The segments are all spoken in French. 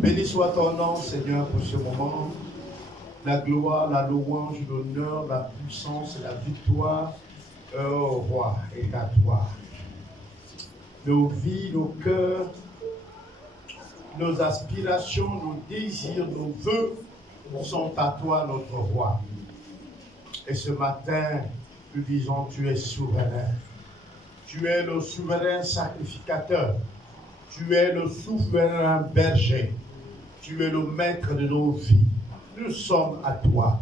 Béni soit ton nom, Seigneur, pour ce moment. La gloire, la louange, l'honneur, la puissance et la victoire, oh roi, est à toi. Nos vies, nos cœurs, nos aspirations, nos désirs, nos vœux sont à toi, notre roi. Et ce matin, nous disons, tu es souverain. Tu es le souverain sacrificateur. Tu es le souverain berger. Tu es le maître de nos vies. Nous sommes à toi.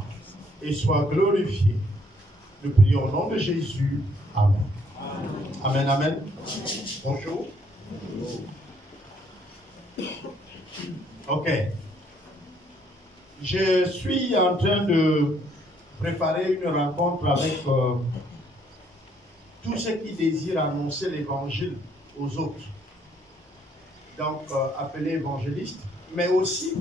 Et sois glorifié. Nous prions au nom de Jésus. Amen. Amen, amen. Bonjour. Ok. Je suis en train de préparer une rencontre avec tous ceux qui désirent annoncer l'évangile aux autres. Donc, appelés évangélistes. Mais aussi,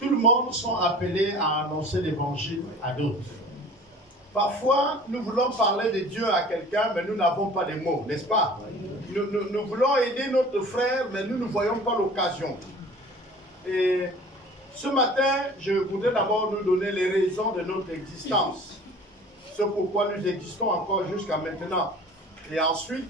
tout le monde sont appelés à annoncer l'évangile à d'autres. Parfois, nous voulons parler de Dieu à quelqu'un, mais nous n'avons pas de mots, n'est-ce pas? Nous voulons aider notre frère, mais nous ne voyons pas l'occasion. Et ce matin, je voudrais d'abord nous donner les raisons de notre existence. Ce pourquoi nous existons encore jusqu'à maintenant. Et ensuite,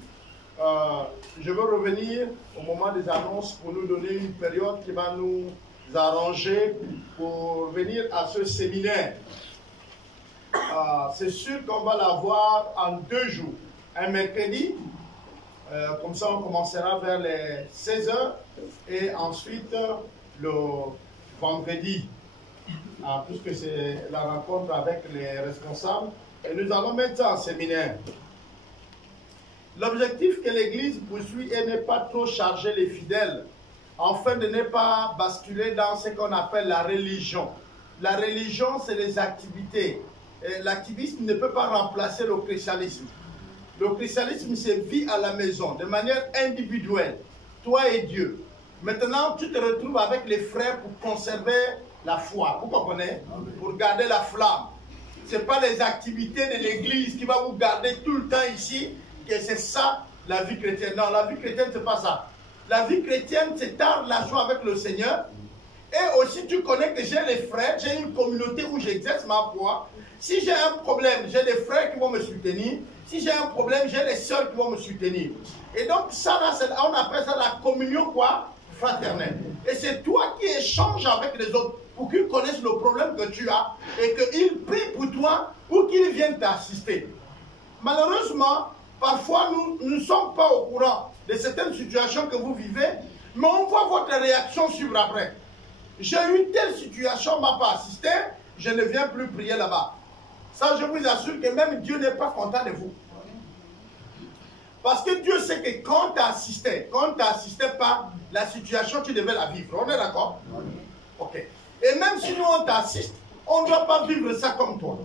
je veux revenir au moment des annonces pour nous donner une période qui va nous arranger pour venir à ce séminaire. C'est sûr qu'on va l'avoir en 2 jours. Un mercredi, comme ça on commencera vers les 16 h, et ensuite le vendredi, puisque c'est la rencontre avec les responsables. Et nous allons mettre ça en séminaire. L'objectif que l'Église poursuit est de ne pas trop charger les fidèles, afin de ne pas basculer dans ce qu'on appelle la religion. La religion, c'est les activités. L'activisme ne peut pas remplacer le christianisme. Le christianisme, c'est vie à la maison, de manière individuelle, toi et Dieu. Maintenant, tu te retrouves avec les frères pour conserver la foi. Vous comprenez? Pour garder la flamme. Ce n'est pas les activités de l'Église qui vont vous garder tout le temps ici, que c'est ça la vie chrétienne. Non, la vie chrétienne, ce n'est pas ça. La vie chrétienne, c'est ta relation avec le Seigneur. Et aussi, tu connais que j'ai les frères, j'ai une communauté où j'exerce ma foi. Si j'ai un problème, j'ai des frères qui vont me soutenir. Si j'ai un problème, j'ai les sœurs qui vont me soutenir. Et donc, ça, là, on appelle ça la communion, quoi? Fraternelle. Et c'est toi qui échanges avec les autres pour qu'ils connaissent le problème que tu as et qu'ils prient pour toi ou qu'ils viennent t'assister. Malheureusement, parfois, nous ne sommes pas au courant de certaines situations que vous vivez, mais on voit votre réaction suivre après. J'ai eu telle situation, on ne m'a pas assisté, je ne viens plus prier là-bas. Ça, je vous assure que même Dieu n'est pas content de vous. Parce que Dieu sait que quand tu assistais, quand tu n'assistais pas, la situation, tu devais la vivre. On est d'accord? Ok. Et même si nous, on t'assiste, on ne doit pas vivre ça comme toi.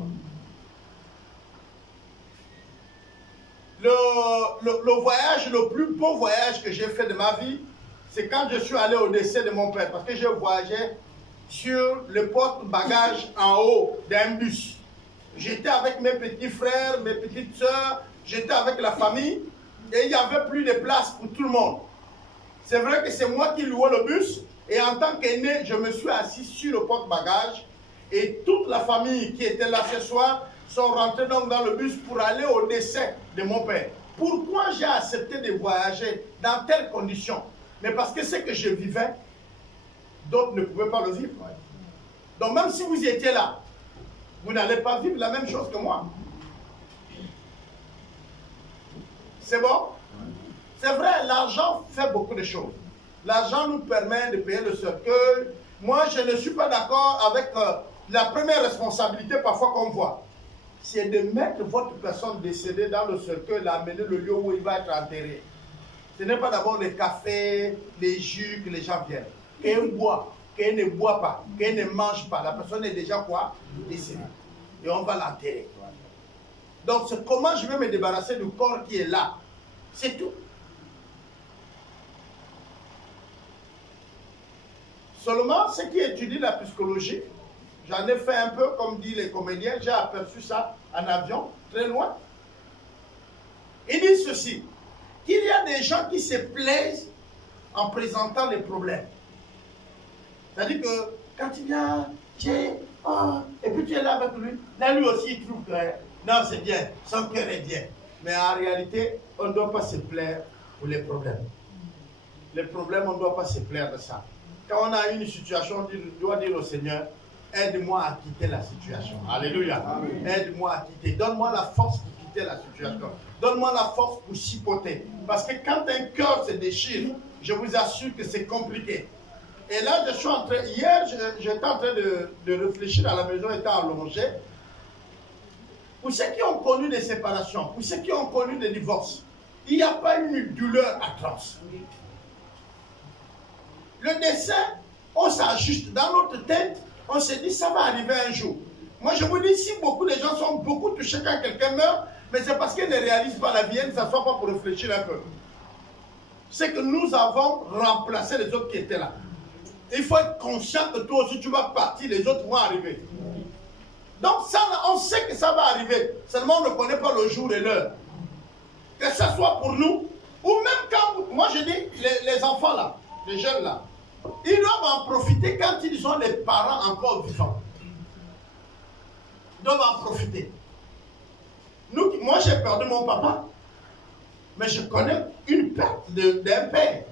Le voyage, le plus beau voyage que j'ai fait de ma vie, c'est quand je suis allé au décès de mon père. Parce que je voyageais sur le porte-bagages en haut d'un bus. J'étais avec mes petits frères, mes petites soeurs, j'étais avec la famille et il n'y avait plus de place pour tout le monde. C'est vrai que c'est moi qui louais le bus et en tant qu'aîné, je me suis assis sur le porte-bagages et toute la famille qui était là ce soir sont rentrés donc dans le bus pour aller au décès de mon père. Pourquoi j'ai accepté de voyager dans telles conditions? Mais parce que ce que je vivais, d'autres ne pouvaient pas le vivre. Donc même si vous étiez là, vous n'allez pas vivre la même chose que moi. C'est bon? C'est vrai, l'argent fait beaucoup de choses. L'argent nous permet de payer le cercueil. Moi, je ne suis pas d'accord avec la première responsabilité parfois qu'on voit. C'est de mettre votre personne décédée dans le cercueil, l'amener le lieu où il va être enterré. Ce n'est pas d'abord les cafés, les jus que les gens viennent. Qu'elle boit, qu'elle ne boit pas, qu'elle ne mange pas. La personne est déjà quoi? Décédée. Et on va l'enterrer. Donc, c'est comment je vais me débarrasser du corps qui est là. C'est tout. Seulement, ceux qui étudient la psychologie, J'en ai fait un peu, comme disent les comédiens. J'ai aperçu ça en avion, très loin. Ils disent ceci, qu'il y a des gens qui se plaisent en présentant les problèmes. C'est-à-dire que quand il vient, et puis tu es là avec lui, là lui aussi il trouve que non c'est bien, son cœur est bien. Mais en réalité, on ne doit pas se plaire pour les problèmes. Les problèmes, on ne doit pas se plaire de ça. Quand on a une situation, on doit dire au Seigneur, aide-moi à quitter la situation. Alléluia. Aide-moi à quitter. Donne-moi la force pour quitter la situation. Donne-moi la force pour chipoter. Parce que quand un cœur se déchire, je vous assure que c'est compliqué. Et là, je suis en train, hier, j'étais en train de réfléchir à la maison étant allongé. Pour ceux qui ont connu des séparations, pour ceux qui ont connu des divorces, il n'y a pas une douleur atroce. Le dessin, on s'ajuste. Dans notre tête, on se dit, ça va arriver un jour. Moi, je vous dis, si beaucoup de gens sont beaucoup touchés quand quelqu'un meurt, mais c'est parce qu'ils ne réalisent pas la vie, ils ne s'assoient pas pour réfléchir un peu. C'est que nous avons remplacé les autres qui étaient là. Il faut être conscient que toi aussi, tu vas partir, les autres vont arriver. Donc, ça, on sait que ça va arriver. Seulement, on ne connaît pas le jour et l'heure. Que ce soit pour nous, ou même quand, moi je dis, les enfants là, les jeunes là, ils doivent en profiter quand ils ont les parents encore vivants. Ils doivent en profiter. Moi, j'ai perdu mon papa, mais je connais une perte d'un père.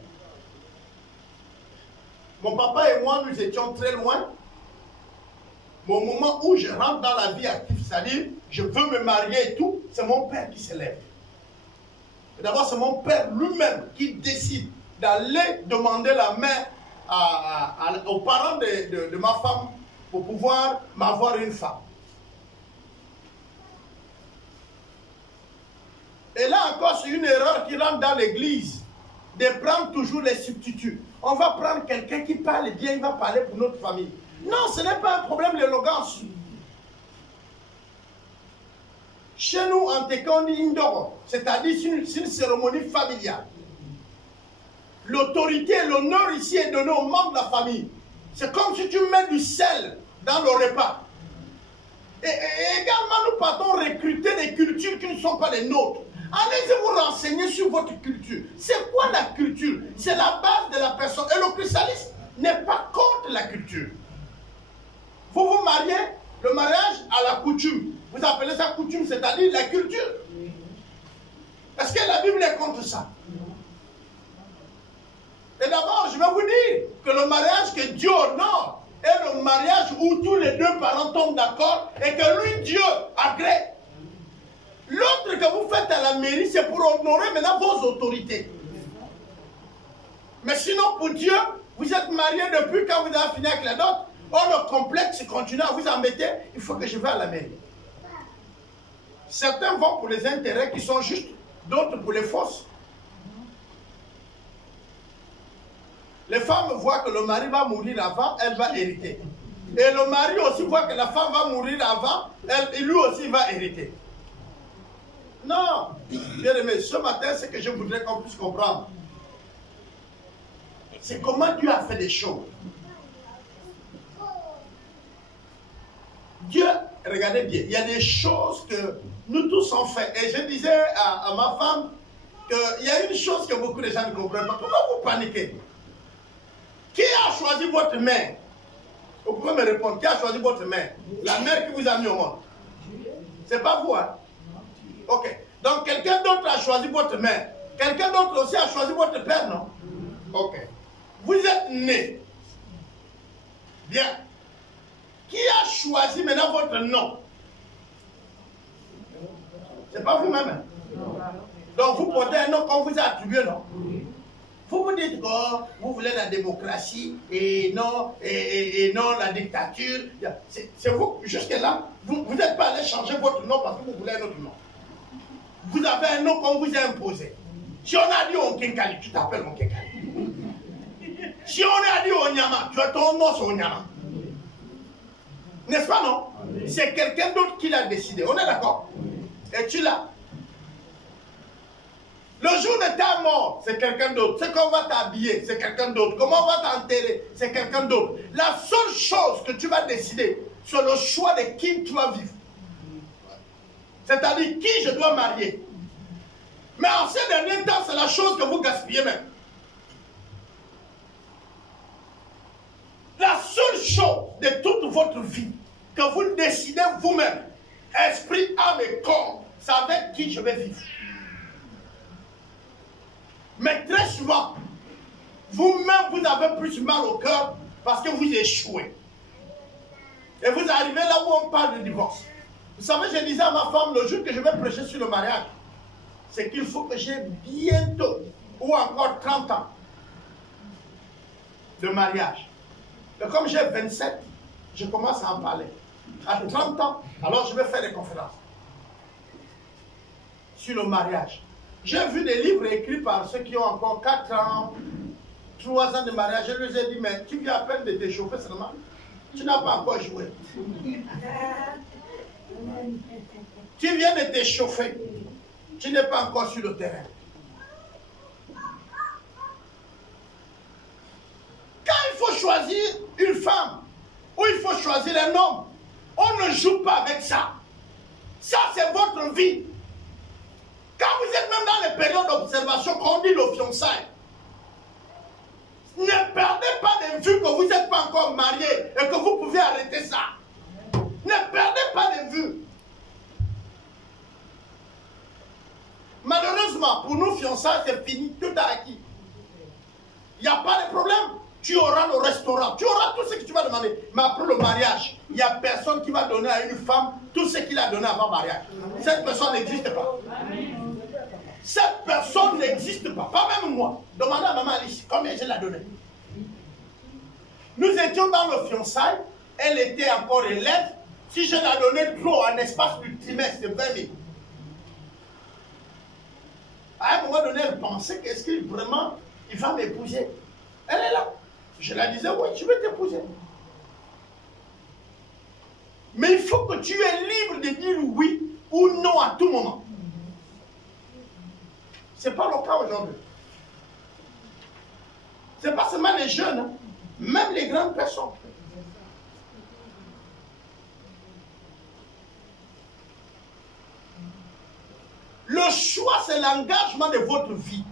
Mon papa et moi, nous étions très loin. Au moment où je rentre dans la vie active, c'est-à-dire, je veux me marier et tout, c'est mon père qui s'élève. D'abord, c'est mon père lui-même qui décide d'aller demander la main aux parents de ma femme pour pouvoir m'avoir une femme. Et là encore, c'est une erreur qui rentre dans l'église, de prendre toujours les substituts. On va prendre quelqu'un qui parle bien, il va parler pour notre famille. Non, ce n'est pas un problème d'élégance. Chez nous, en Teke, on dit Indoro, c'est-à-dire c'est une cérémonie familiale. L'autorité et l'honneur ici est donné aux membres de la famille. C'est comme si tu mets du sel dans le repas. Et également, nous partons recruter des cultures qui ne sont pas les nôtres. Allez-y vous renseigner sur votre culture. C'est quoi la culture? C'est la base de la personne. Et le christianisme n'est pas contre la culture. Vous vous mariez, le mariage à la coutume. Vous appelez ça coutume, c'est-à-dire la culture. Est-ce que la Bible est contre ça? Et d'abord, je vais vous dire que le mariage que Dieu honore est le mariage où tous les deux parents tombent d'accord et que lui, Dieu, agrée. L'autre que vous faites à la mairie, c'est pour honorer maintenant vos autorités. Mais sinon, pour Dieu, vous êtes mariés depuis quand vous avez fini avec la dot. Oh, le complexe continue à vous embêter, il faut que je vais à la mairie. Certains vont pour les intérêts qui sont justes, d'autres pour les fausses. Les femmes voient que le mari va mourir avant, elle va hériter. Et le mari aussi voit que la femme va mourir avant, lui aussi va hériter. Non, bien aimé, ce matin, ce que je voudrais qu'on puisse comprendre, c'est comment Dieu a fait des choses. Dieu, regardez bien, il y a des choses que nous tous on fait. Et je disais à ma femme qu'il y a une chose que beaucoup de gens ne comprennent pas. Pourquoi vous paniquez? Qui a choisi votre mère? Vous pouvez me répondre. Qui a choisi votre mère? La mère qui vous a mis au monde. C'est pas vous, hein? Ok. Donc quelqu'un d'autre a choisi votre mère. Quelqu'un d'autre aussi a choisi votre père, non? Ok. Vous êtes né. Bien. Qui a choisi maintenant votre nom? C'est pas vous-même. Hein? Donc vous portez un nom qu'on vous a attribué, non? Vous vous dites que vous voulez la démocratie et non la dictature. C'est vous, jusque-là, vous n'êtes pas allé changer votre nom parce que vous voulez un autre nom. Vous avez un nom qu'on vous a imposé. Si on a dit Onkenkali, tu t'appelles Onkenkali. Si on a dit Onyama, tu as ton nom sur Onyama. N'est-ce pas, non? C'est quelqu'un d'autre qui l'a décidé. On est d'accord? Et tu l'as. Le jour de ta mort, c'est quelqu'un d'autre. Ce qu'on va t'habiller, c'est quelqu'un d'autre. Comment on va t'enterrer, c'est quelqu'un d'autre. La seule chose que tu vas décider, c'est le choix de qui tu vas vivre. C'est-à-dire qui je dois marier. Mais en ces derniers temps, c'est la chose que vous gaspillez même. La seule chose de toute votre vie que vous décidez vous-même, esprit, âme et corps, c'est avec qui je vais vivre. Mais très souvent, vous-même, vous avez plus mal au cœur parce que vous échouez. Et vous arrivez là où on parle de divorce. Vous savez, je disais à ma femme le jour que je vais prêcher sur le mariage, c'est qu'il faut que j'ai bientôt, ou encore 30 ans, de mariage. Et comme j'ai 27, je commence à en parler. À 30 ans, alors je vais faire des conférences sur le mariage. J'ai vu des livres écrits par ceux qui ont encore 4 ans, 3 ans de mariage. Je leur ai dit, mais tu viens à peine de t'échauffer seulement. Tu n'as pas encore joué. Tu viens de t'échauffer. Tu n'es pas encore sur le terrain. Quand il faut choisir une femme ou il faut choisir un homme, on ne joue pas avec ça. Ça, c'est votre vie. Quand vous êtes même dans les périodes d'observation, quand on dit le fiançailles, ne perdez pas de vue que vous n'êtes pas encore marié et que vous pouvez arrêter ça. Ne perdez pas de vue. Malheureusement, pour nous, fiançailles, c'est fini, tout est acquis. Il n'y a pas de problème. Tu auras le restaurant, tu auras tout ce que tu vas demander. Mais après le mariage, il n'y a personne qui va donner à une femme tout ce qu'il a donné avant le mariage. Cette personne n'existe pas. Cette personne n'existe pas. Pas même moi. Demandez à maman Alice combien je l'ai donné. Nous étions dans le fiançailles. Elle était encore élève. Si je l'ai donné trop en espace du trimestre, c'est 20 000. À un moment donné, elle pensait qu'est-ce qu'il vraiment, il va m'épouser. Elle est là. Je la disais, oui, je vais t'épouser. Mais il faut que tu es libre de dire oui ou non à tout moment. Ce n'est pas le cas aujourd'hui. Ce n'est pas seulement les jeunes, hein, même les grandes personnes. Le choix, c'est l'engagement de votre vie.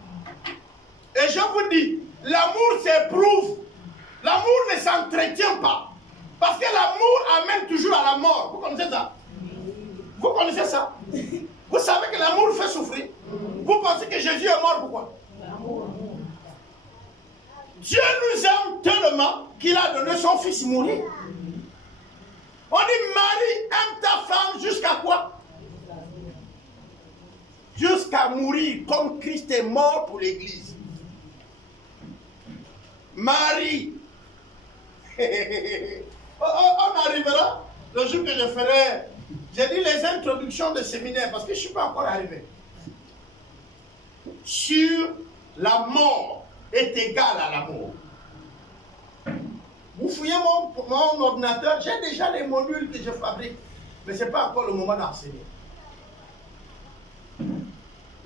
Et je vous dis, l'amour s'éprouve. L'amour ne s'entretient pas. Parce que l'amour amène toujours à la mort. Vous connaissez ça? Vous connaissez ça? Vous savez que l'amour fait souffrir. Vous pensez que Jésus est mort pourquoi? Dieu nous aime tellement qu'il a donné son fils mourir. On dit, Marie, aime ta femme jusqu'à quoi? Jusqu'à mourir comme Christ est mort pour l'Église. Marie. On arrivera le jour que je ferai. J'ai dit les introductions de séminaire parce que je ne suis pas encore arrivé. Sur la mort est égale à l'amour. Vous fouillez mon ordinateur, j'ai déjà les modules que je fabrique, mais ce n'est pas encore le moment d'enseigner.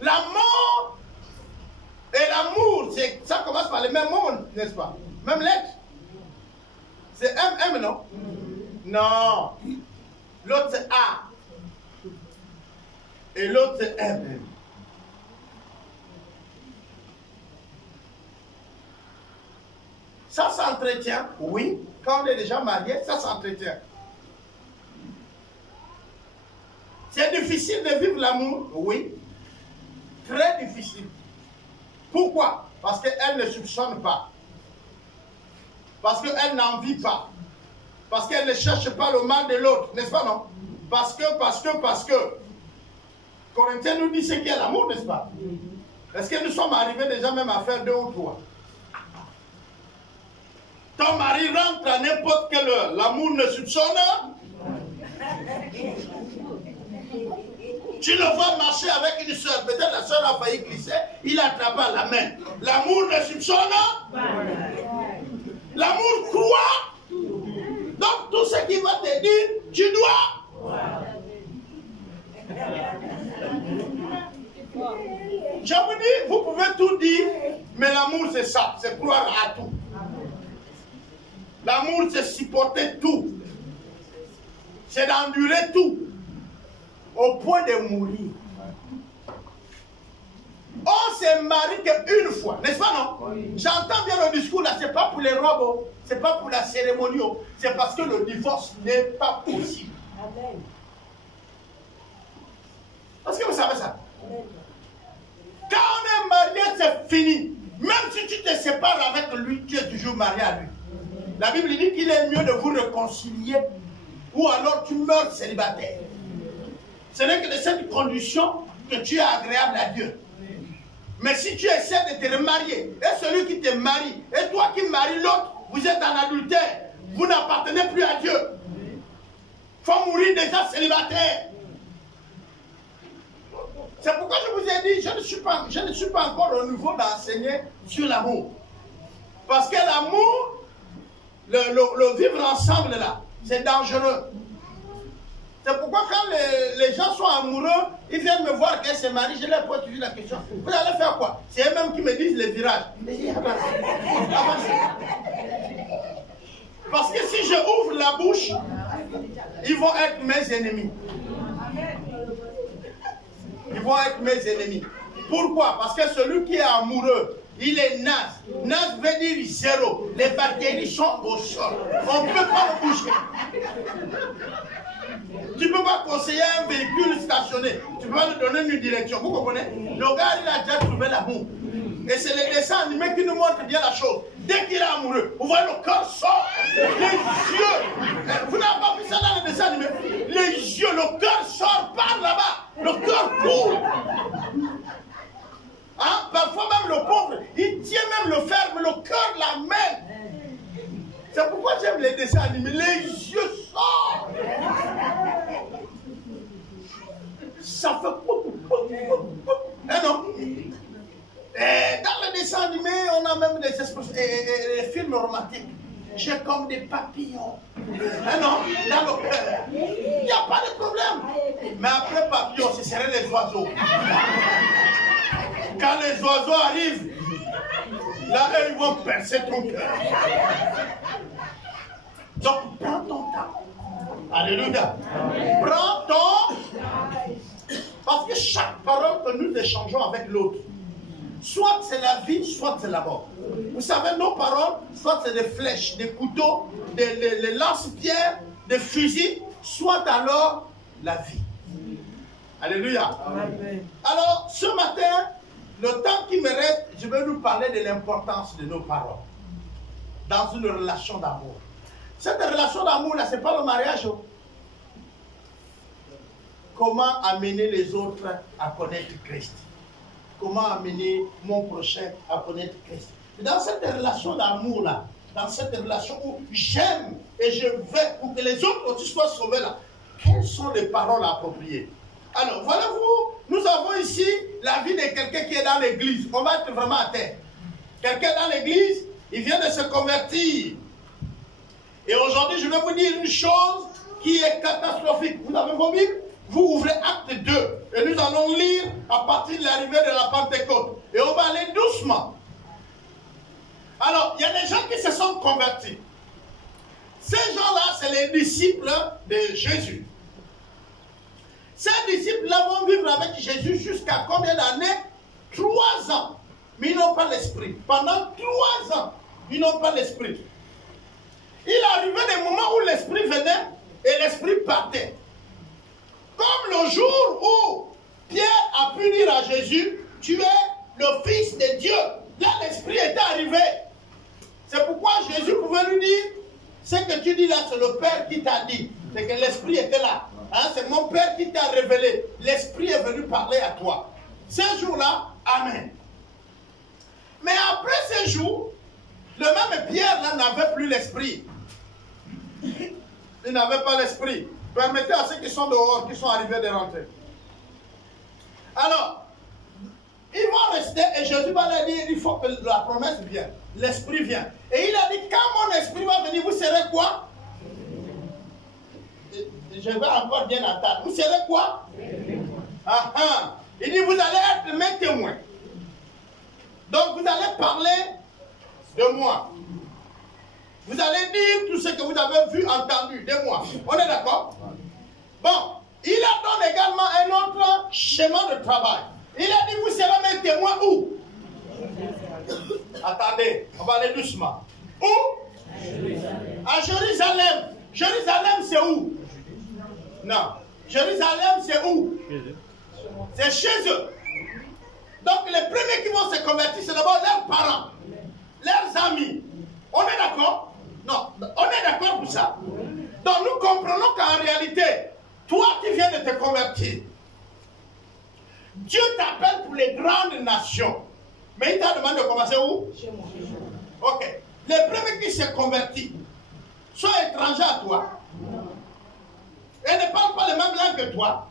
La mort et l'amour, ça commence par les mêmes mots, n'est-ce pas? Même lettre. C'est M, non? Non. L'autre c'est A. Et l'autre c'est M. Ça s'entretient, oui. Quand on est déjà marié, ça s'entretient. C'est difficile de vivre l'amour, oui. Très difficile. Pourquoi? Parce qu'elle ne soupçonne pas. Parce qu'elle n'en vit pas. Parce qu'elle ne cherche pas le mal de l'autre. N'est-ce pas, non? Parce que. Corinthiens nous dit ce qu'est l'amour, n'est-ce pas? Est-ce que nous sommes arrivés déjà même à faire 2 ou 3? Ton mari rentre à n'importe quelle heure. L'amour ne soupçonne. Tu le vois marcher avec une soeur. Peut-être la soeur a failli glisser. Il attrape la main. L'amour ne soupçonne. L'amour croit. Donc tout ce qu'il va te dire, tu dois. Je vous dis, vous pouvez tout dire, mais l'amour c'est ça, c'est croire à tout. L'amour c'est supporter tout. c'est d'endurer tout, au point de mourir. On se marie qu'une fois, n'est-ce pas non? Oui. J'entends bien le discours là, c'est pas pour les robes, c'est pas pour la cérémonie, c'est parce que le divorce n'est pas possible. Amen. Est-ce que vous savez ça? Amen. Quand on est marié, c'est fini. Même si tu te sépares avec lui, tu es toujours marié à lui. La Bible dit qu'il est mieux de vous réconcilier ou alors tu meurs célibataire. Ce n'est que de cette condition que tu es agréable à Dieu. Mais si tu essaies de te remarier, et celui qui te marie, et toi qui maries l'autre, vous êtes en adultère, vous n'appartenez plus à Dieu. Il faut mourir déjà célibataire. C'est pourquoi je vous ai dit, je ne suis pas encore au niveau d'enseigner sur l'amour. Parce que l'amour, le vivre ensemble là, c'est dangereux. C'est pourquoi quand les gens sont amoureux, ils viennent me voir qu'elle se marie, je leur pose toujours la question. Vous allez faire quoi? C'est eux-mêmes qui me disent les virages. Parce que si je ouvre la bouche, ils vont être mes ennemis. Ils vont être mes ennemis. Pourquoi? Parce que celui qui est amoureux, il est naze. Naze veut dire zéro. Les bactéries sont au sol. On ne peut pas le bouger. Tu ne peux pas conseiller un véhicule stationné. Tu peux pas lui donner une direction. Vous comprenez? Le gars, il a déjà trouvé l'amour. Et c'est les dessins animés qui nous montrent bien la chose. Dès qu'il est amoureux, vous voyez le cœur sort, les yeux. Vous n'avez pas vu ça dans les dessins animés? Les yeux, le cœur sort par là-bas. Le cœur coule. Hein? Parfois même le pauvre, il tient même le fer, mais le cœur l'amène. C'est pourquoi j'aime les dessins animés. Les yeux sortent. Ça fait... Eh non. Et dans les dessins animés, on a même des films romantiques. J'ai comme des papillons. Eh non, dans le cœur. Il n'y a pas de problème. Mais après papillons, ce seraient les oiseaux. Quand les oiseaux arrivent, là, ils vont percer ton cœur. Donc, prends ton temps. Alléluia. Prends ton... Parce que chaque parole que nous échangeons avec l'autre, soit c'est la vie, soit c'est la mort. Vous savez, nos paroles, soit c'est des flèches, des couteaux, des lance-pierres, des fusils, soit alors la vie. Alléluia. Amen. Alors, ce matin, le temps qui me reste, je vais nous parler de l'importance de nos paroles dans une relation d'amour. Cette relation d'amour-là, ce n'est pas le mariage. Comment amener les autres à connaître Christ? Comment amener mon prochain à connaître Christ? Et dans cette relation d'amour-là, dans cette relation où j'aime et je vais pour que les autres aussi soient sauvés là, quelles sont les paroles appropriées? Alors, voyez-vous, nous avons ici la vie de quelqu'un qui est dans l'église. On va être vraiment à terre. Quelqu'un dans l'église, il vient de se convertir. Et aujourd'hui, je vais vous dire une chose qui est catastrophique. Vous avez vos Bibles? Vous ouvrez Acte 2 et nous allons lire à partir de l'arrivée de la Pentecôte. Et on va aller doucement. Alors, il y a des gens qui se sont convertis. Ces gens-là, c'est les disciples de Jésus. Ces disciples-là vont vivre avec Jésus jusqu'à combien d'années? 3 ans. Mais ils n'ont pas l'esprit. Pendant 3 ans, ils n'ont pas l'esprit. Il arrivait des moments où l'esprit venait et l'esprit partait. Comme le jour où Pierre a pu dire à Jésus, tu es le Fils de Dieu. Là, l'esprit était arrivé. C'est pourquoi Jésus pouvait lui dire, ce que tu dis là, c'est le Père qui t'a dit. C'est que l'esprit était là. Hein, c'est mon Père qui t'a révélé. L'esprit est venu parler à toi. Ces jours-là, Amen. Mais après ces jours, le même Pierre là n'avait plus l'esprit. Il n'avait pas l'esprit. Permettez à ceux qui sont dehors, qui sont arrivés de rentrer. Alors, ils vont rester et Jésus va leur dire, il faut que la promesse vienne. L'esprit vient. Et il a dit, quand mon esprit va venir, vous serez quoi? Je vais encore bien entendre. Vous serez quoi? Ah, ah. Il dit, vous allez être mes témoins. Donc, vous allez parler de moi. Vous allez dire tout ce que vous avez vu, entendu de moi. On est d'accord? Bon, il a donné également un autre schéma de travail. Il a dit, vous serez mes témoins où? Attendez, on va aller doucement. Où? À Jérusalem. Jérusalem, c'est où? Non. Jérusalem, c'est où? C'est chez eux. Donc, les premiers qui vont se convertir, c'est d'abord leurs parents, leurs amis. On est d'accord? Non. On est d'accord pour ça? Donc, nous comprenons qu'en réalité, toi qui viens de te convertir, Dieu t'appelle pour les grandes nations. Mais il t'a demandé de commencer où? Chez moi. Ok. Les premiers qui se convertissent sont étrangers à toi. Et ne parlent pas les mêmes langues que toi.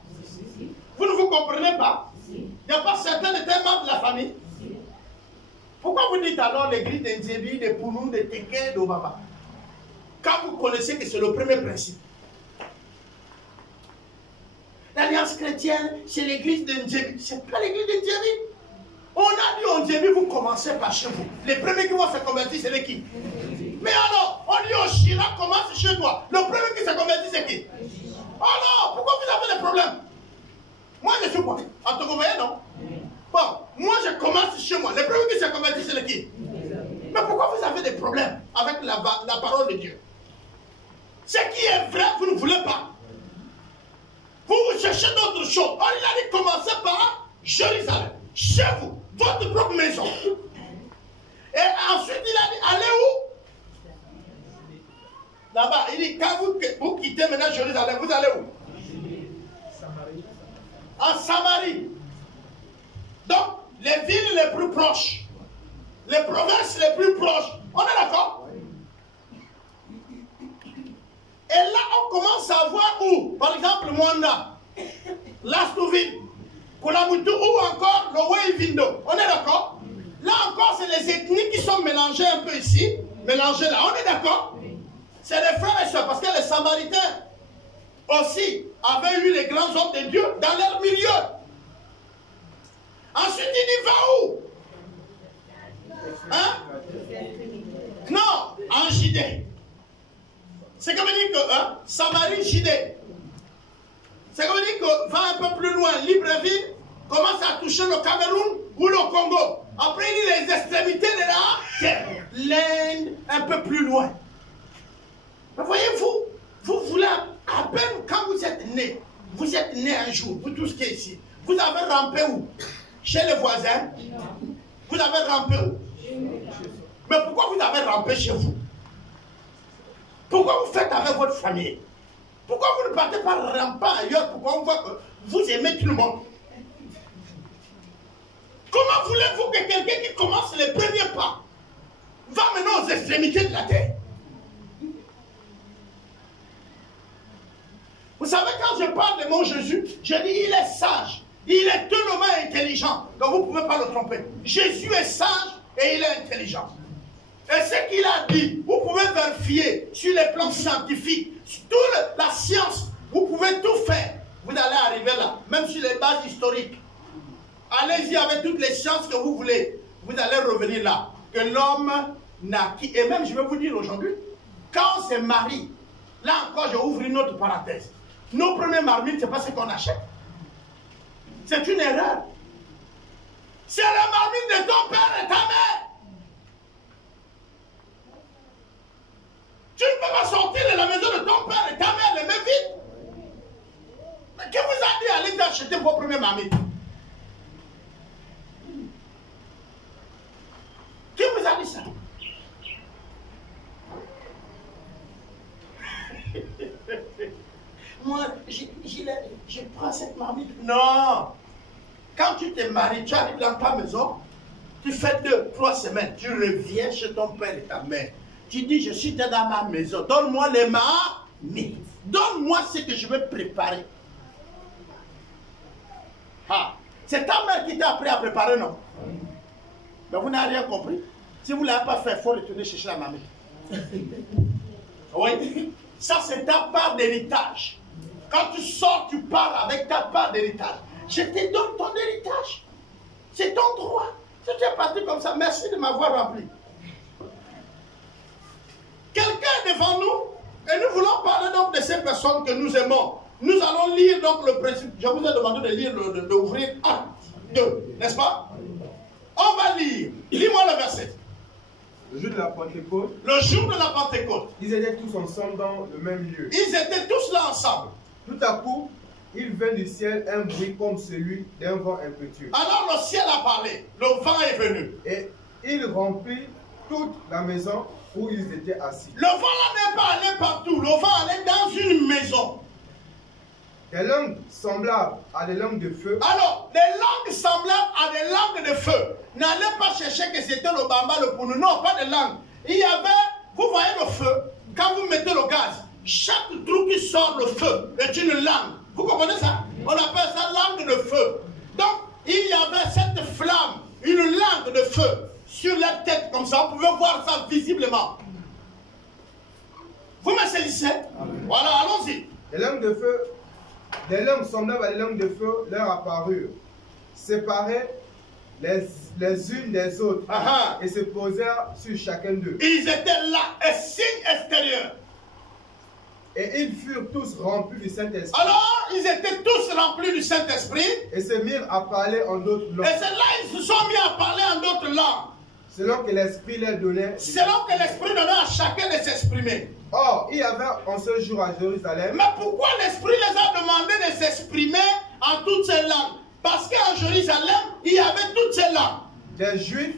Vous ne vous comprenez pas? Il n'y a pas certains de tes membres de la famille. Pourquoi vous dites alors l'église d'Nzébi, de Pounou, de Teke, d'Obaba? Quand vous connaissez que c'est le premier principe. L'Alliance chrétienne, c'est l'église d'Nzébi. Ce n'est pas l'église d'Nzébi. On a dit Nzébi, vous commencez par chez vous. Les premiers qui vont se convertir, c'est qui? Mais alors, on dit au Chira, commence chez toi. Le premier qui se convertit, c'est qui? Alors, pourquoi vous avez des problèmes? Moi, je suis quoi? En Togo, non? Bon, moi, je commence chez moi. Les premiers qui se convertissent, c'est qui? Mais pourquoi vous avez des problèmes avec la parole de Dieu? Ce qui est vrai, vous ne voulez pas. Vous cherchez d'autres choses. On il a dit commencer par Jérusalem, chez vous, votre propre maison. Et ensuite, il a dit, allez où? Là-bas, il dit, quand vous quittez maintenant Jérusalem, vous allez où? En Samarie. Donc, les villes les plus proches, les provinces les plus proches, on est d'accord? Et là, on commence à voir où? Par exemple, Mwanda, Lastouville, Kulamutu ou encore le Weivindo. On est d'accord? Là encore, c'est les ethnies qui sont mélangées un peu ici, mélangées là. On est d'accord? C'est les frères et sœurs, parce que les Samaritains aussi avaient eu les grands hommes de Dieu dans leur milieu. Ensuite, il dit, va où? Hein? Non, en Judée. C'est comme dire que Samarie, Judée. C'est comme dire que va un peu plus loin, Libreville, commence à toucher le Cameroun ou le Congo. Après, il dit les extrémités de la terre. L'Inde, un peu plus loin. Mais voyez-vous, vous voulez à peine quand vous êtes né un jour, vous tous qui êtes ici, vous avez rampé où? Chez les voisins? Vous avez rampé où? Mais pourquoi vous avez rampé chez vous? Pourquoi vous faites avec votre famille? Pourquoi vous ne partez pas rampant ailleurs? Pourquoi on voit que vous aimez tout le monde? Comment voulez-vous que quelqu'un qui commence les premiers pas va maintenant aux extrémités de la terre? Vous savez, quand je parle de mon Jésus, je dis il est sage. Il est tellement intelligent que vous ne pouvez pas le tromper. Jésus est sage et il est intelligent. Et ce qu'il a dit, vous pouvez vérifier sur les plans scientifiques, sur toute la science, vous pouvez tout faire. Vous allez arriver là, même sur les bases historiques. Allez-y avec toutes les sciences que vous voulez. Vous allez revenir là. Que l'homme naquit. Et même, je vais vous dire aujourd'hui, quand on se marie, là encore, je ouvre une autre parenthèse. Nos premiers marmites, ce n'est pas ce qu'on achète. C'est une erreur. C'est la marmite de ton père et ta mère. Tu ne peux pas sortir de la maison de ton père et ta mère les mains vides. Mais qui vous a dit allez acheter vos premières marmites? Qui vous a dit ça? Moi, je prends cette marmite. Non. Quand tu te maries, tu arrives dans ta maison, tu fais 2-3 semaines, tu reviens chez ton père et ta mère. Tu dis, je suis dans ma maison, donne-moi les marmites. Donne-moi ce que je vais préparer. Ah, c'est ta mère qui t'a appris à préparer, non? Mais vous n'avez rien compris. Si vous ne l'avez pas fait, il faut retourner chercher la marmite. Oui, ça c'est ta part d'héritage. Quand tu sors, tu pars avec ta part d'héritage. Je te donne ton héritage. C'est ton droit. Si tu es parti comme ça, merci de m'avoir rempli. Quelqu'un est devant nous, et nous voulons parler donc de ces personnes que nous aimons. Nous allons lire donc le principe. Je vous ai demandé de lire, d'ouvrir Acte 2, n'est-ce pas? On va lire. Lis-moi le verset. Le jour de la Pentecôte. Le jour de la Pentecôte. Ils étaient tous ensemble dans le même lieu. Ils étaient tous là ensemble. Tout à coup, il vint du ciel un bruit comme celui d'un vent impétueux. Alors le ciel a parlé. Le vent est venu. Et il remplit toute la maison où ils étaient assis. Le vent là n'est pas allé partout. Le vent allait dans une maison. Des langues semblables à des langues de feu. Alors, des langues semblables à des langues de feu. N'allez pas chercher que c'était le bamba, le pounou. Non, pas de langue. Il y avait, vous voyez le feu, quand vous mettez le gaz, chaque trou qui sort le feu est une langue. Vous comprenez ça? On appelle ça langue de feu. Donc, il y avait cette flamme, une langue de feu sur la tête comme ça. On pouvait voir ça visiblement. Vous me saisissez? Voilà, allons-y. Des langues de feu. Des langues semblables à des langues de feu leur apparurent, séparées les unes des autres, et se posèrent sur chacun d'eux. Ils étaient là, un signe extérieur. Et ils furent tous remplis du Saint-Esprit. Alors, ils étaient tous remplis du Saint-Esprit. Et se mirent à parler en d'autres langues. Et c'est là qu'ils se sont mis à parler en d'autres langues. Selon que l'Esprit leur donnait. Selon que l'Esprit donnait à chacun de s'exprimer. Or, il y avait en ce jour à Jérusalem. Mais pourquoi l'Esprit les a demandé de s'exprimer en toutes ces langues? Parce qu'en Jérusalem, il y avait toutes ces langues. Des Juifs.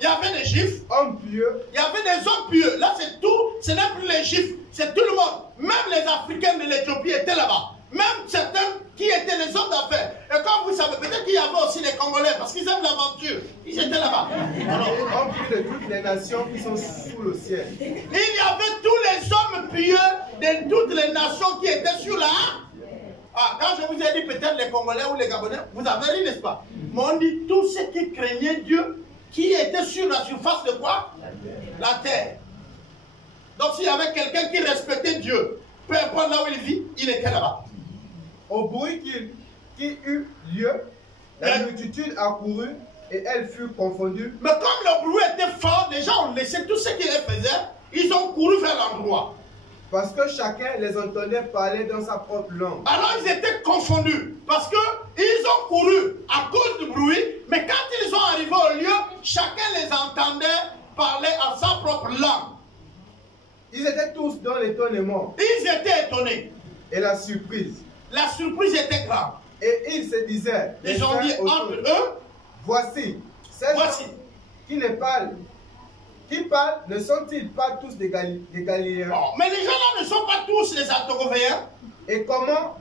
Il y avait des Juifs. Hommes pieux. Il y avait des hommes pieux. Là, c'est tout. Ce n'est plus les Juifs. C'est tout le monde. Même les Africains de l'Éthiopie étaient là-bas. Même certains qui étaient les hommes d'affaires. Et comme vous savez, peut-être qu'il y avait aussi les Congolais, parce qu'ils aiment l'aventure. Ils étaient là-bas. Hommes pieux de toutes les nations qui sont sous le ciel. Il y avait tous les hommes pieux de toutes les nations qui étaient sur la... Ah, quand je vous ai dit peut-être les Congolais ou les Gabonais, vous avez ri, n'est-ce pas? Mais on dit tous ceux qui craignaient Dieu, qui étaient sur la surface de quoi? La terre. Donc s'il y avait quelqu'un qui respectait Dieu, peu importe là où il vit, il était là-bas. Au bruit qui eut lieu, la multitude accourut et elle fut confondue. Mais comme le bruit était fort, les gens ont laissé tout ce qu'ils faisaient, ils ont couru vers l'endroit. Parce que chacun les entendait parler dans sa propre langue. Alors ils étaient confondus, parce qu'ils ont couru à cause du bruit, mais quand ils sont arrivés au lieu, chacun les entendait parler à sa propre langue. Ils étaient tous dans l'étonnement. Ils étaient étonnés. Et la surprise. La surprise était grande. Et ils se disaient, ils ont dit entre eux, voici, ces gens qui parlent, ne sont-ils pas tous des Galiléens? Oh, mais les gens là ne sont pas tous les Antogovéens. Et comment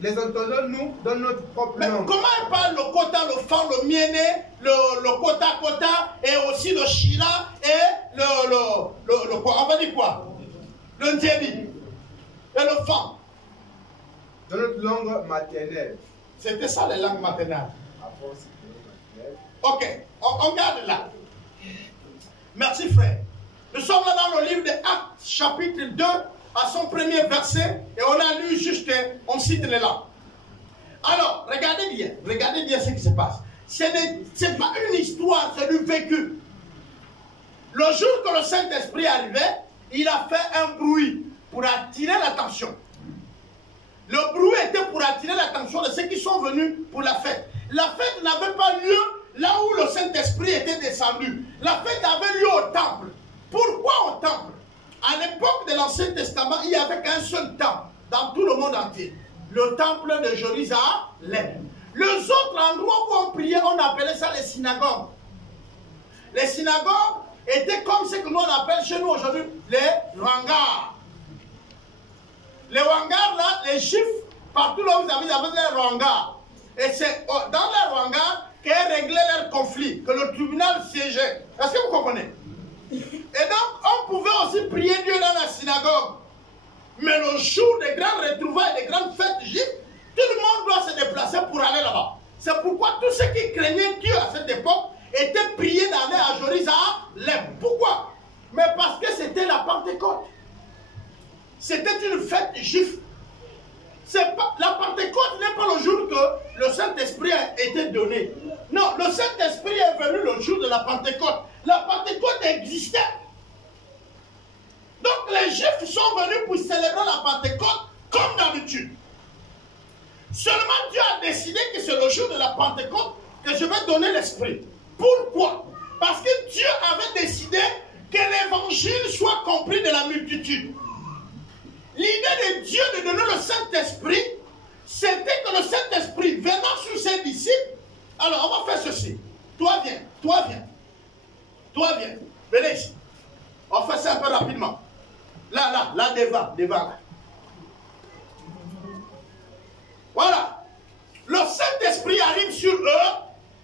les entendons-nous dans notre propre langue? Comment ils parlent le Kota, le Fan, le Miene, le Kota, et aussi le Shira, et le quoi? On va dire quoi? Le Ndjebi, et le Fan. Dans notre langue maternelle. C'était ça les langues maternelles. Ok, on garde là. Merci frère. Nous sommes là dans le livre de Actes, chapitre 2, à son premier verset, et on a lu juste, on cite les langues. Alors, regardez bien ce qui se passe. Ce n'est pas une histoire, c'est du vécu. Le jour que le Saint-Esprit arrivait, il a fait un bruit pour attirer l'attention. Le bruit était pour attirer l'attention de ceux qui sont venus pour la fête. La fête n'avait pas lieu là où le Saint-Esprit était descendu. La fête avait lieu au temple. Pourquoi au temple? À l'époque de l'Ancien Testament, il n'y avait qu'un seul temple dans tout le monde entier. Le temple de Jérusalem. Les autres endroits où on priait, on appelait ça les synagogues. Les synagogues étaient comme ce que nous on appelle chez nous aujourd'hui les hangars. Les hangars là, les Juifs, partout là où vous avez les hangars. Et c'est dans les hangars qu'est réglé leur conflit, que le tribunal siégeait. Est-ce que vous comprenez? Et donc, on pouvait aussi prier Dieu dans la synagogue. Mais le jour des grandes retrouvailles, des grandes fêtes juives, tout le monde doit se déplacer pour aller là-bas. C'est pourquoi tous ceux qui craignaient Dieu à cette époque étaient priés d'aller à Jérusalem. Pourquoi? Mais parce que c'était la Pentecôte. C'était une fête juive. La Pentecôte n'est pas le jour que le Saint-Esprit a été donné. Non, le Saint-Esprit est venu le jour de la Pentecôte. La Pentecôte existait. Donc les Juifs sont venus pour célébrer la Pentecôte comme d'habitude. Seulement Dieu a décidé que c'est le jour de la Pentecôte que je vais donner l'Esprit. Pourquoi? Parce que Dieu avait décidé que l'évangile soit compris de la multitude. L'idée de Dieu de donner le Saint-Esprit, c'était que le Saint-Esprit venant sur ses disciples, alors on va faire ceci. Toi viens, toi viens, toi viens. Venez ici. On fait ça un peu rapidement. Là, devant. Voilà. Le Saint-Esprit arrive sur eux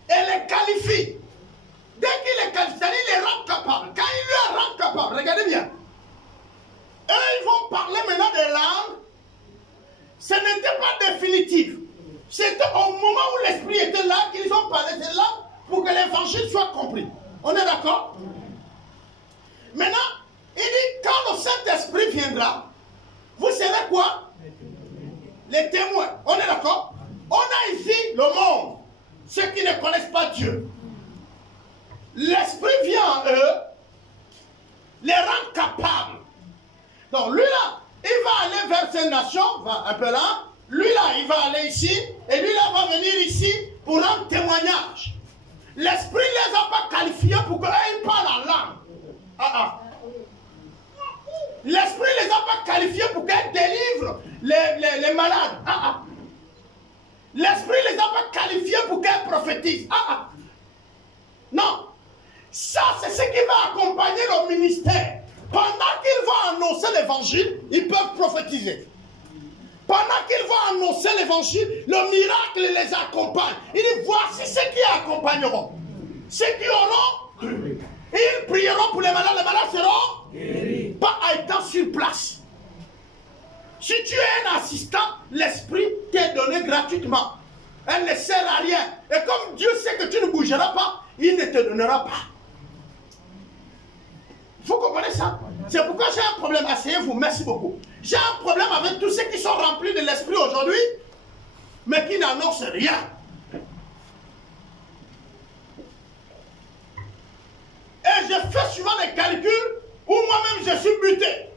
et les qualifie. Dès qu'il les qualifie, il les rend capables. Quand il les rend capables, regardez bien. Eux, ils vont parler maintenant des langues. Ce n'était pas définitif. C'était au moment où l'Esprit était là qu'ils ont parlé des langues pour que l'évangile soit compris. On est d'accord? Maintenant, il dit, quand le Saint-Esprit viendra, vous serez quoi? Les témoins. On est d'accord? On a ici le monde, ceux qui ne connaissent pas Dieu. L'Esprit vient en eux, les rend capables. Donc lui là, il va aller vers ces nations, va un peu là. Lui là, il va aller ici, et lui là va venir ici pour rendre témoignage. L'Esprit ne les a pas qualifiés pour qu'ils parlent en langue. L'Esprit ne les a pas qualifiés pour qu'ils délivrent les malades. L'Esprit ne les a pas qualifiés pour qu'ils prophétisent. Non. Ça, c'est ce qui va accompagner le ministère. Pendant qu'ils vont annoncer l'évangile, ils peuvent prophétiser. Pendant qu'ils vont annoncer l'évangile, le miracle les accompagne. Il dit, voici ceux qui accompagneront. Ceux qui auront cru. Et ils prieront pour les malades seront guéris. Pas en étant sur place. Si tu es un assistant, l'Esprit t'est donné gratuitement. Elle ne sert à rien. Et comme Dieu sait que tu ne bougeras pas, il ne te donnera pas. Vous comprenez ça? C'est pourquoi j'ai un problème. Asseyez-vous, merci beaucoup. J'ai un problème avec tous ceux qui sont remplis de l'Esprit aujourd'hui, mais qui n'annoncent rien. Et je fais souvent des calculs où moi-même je suis buté.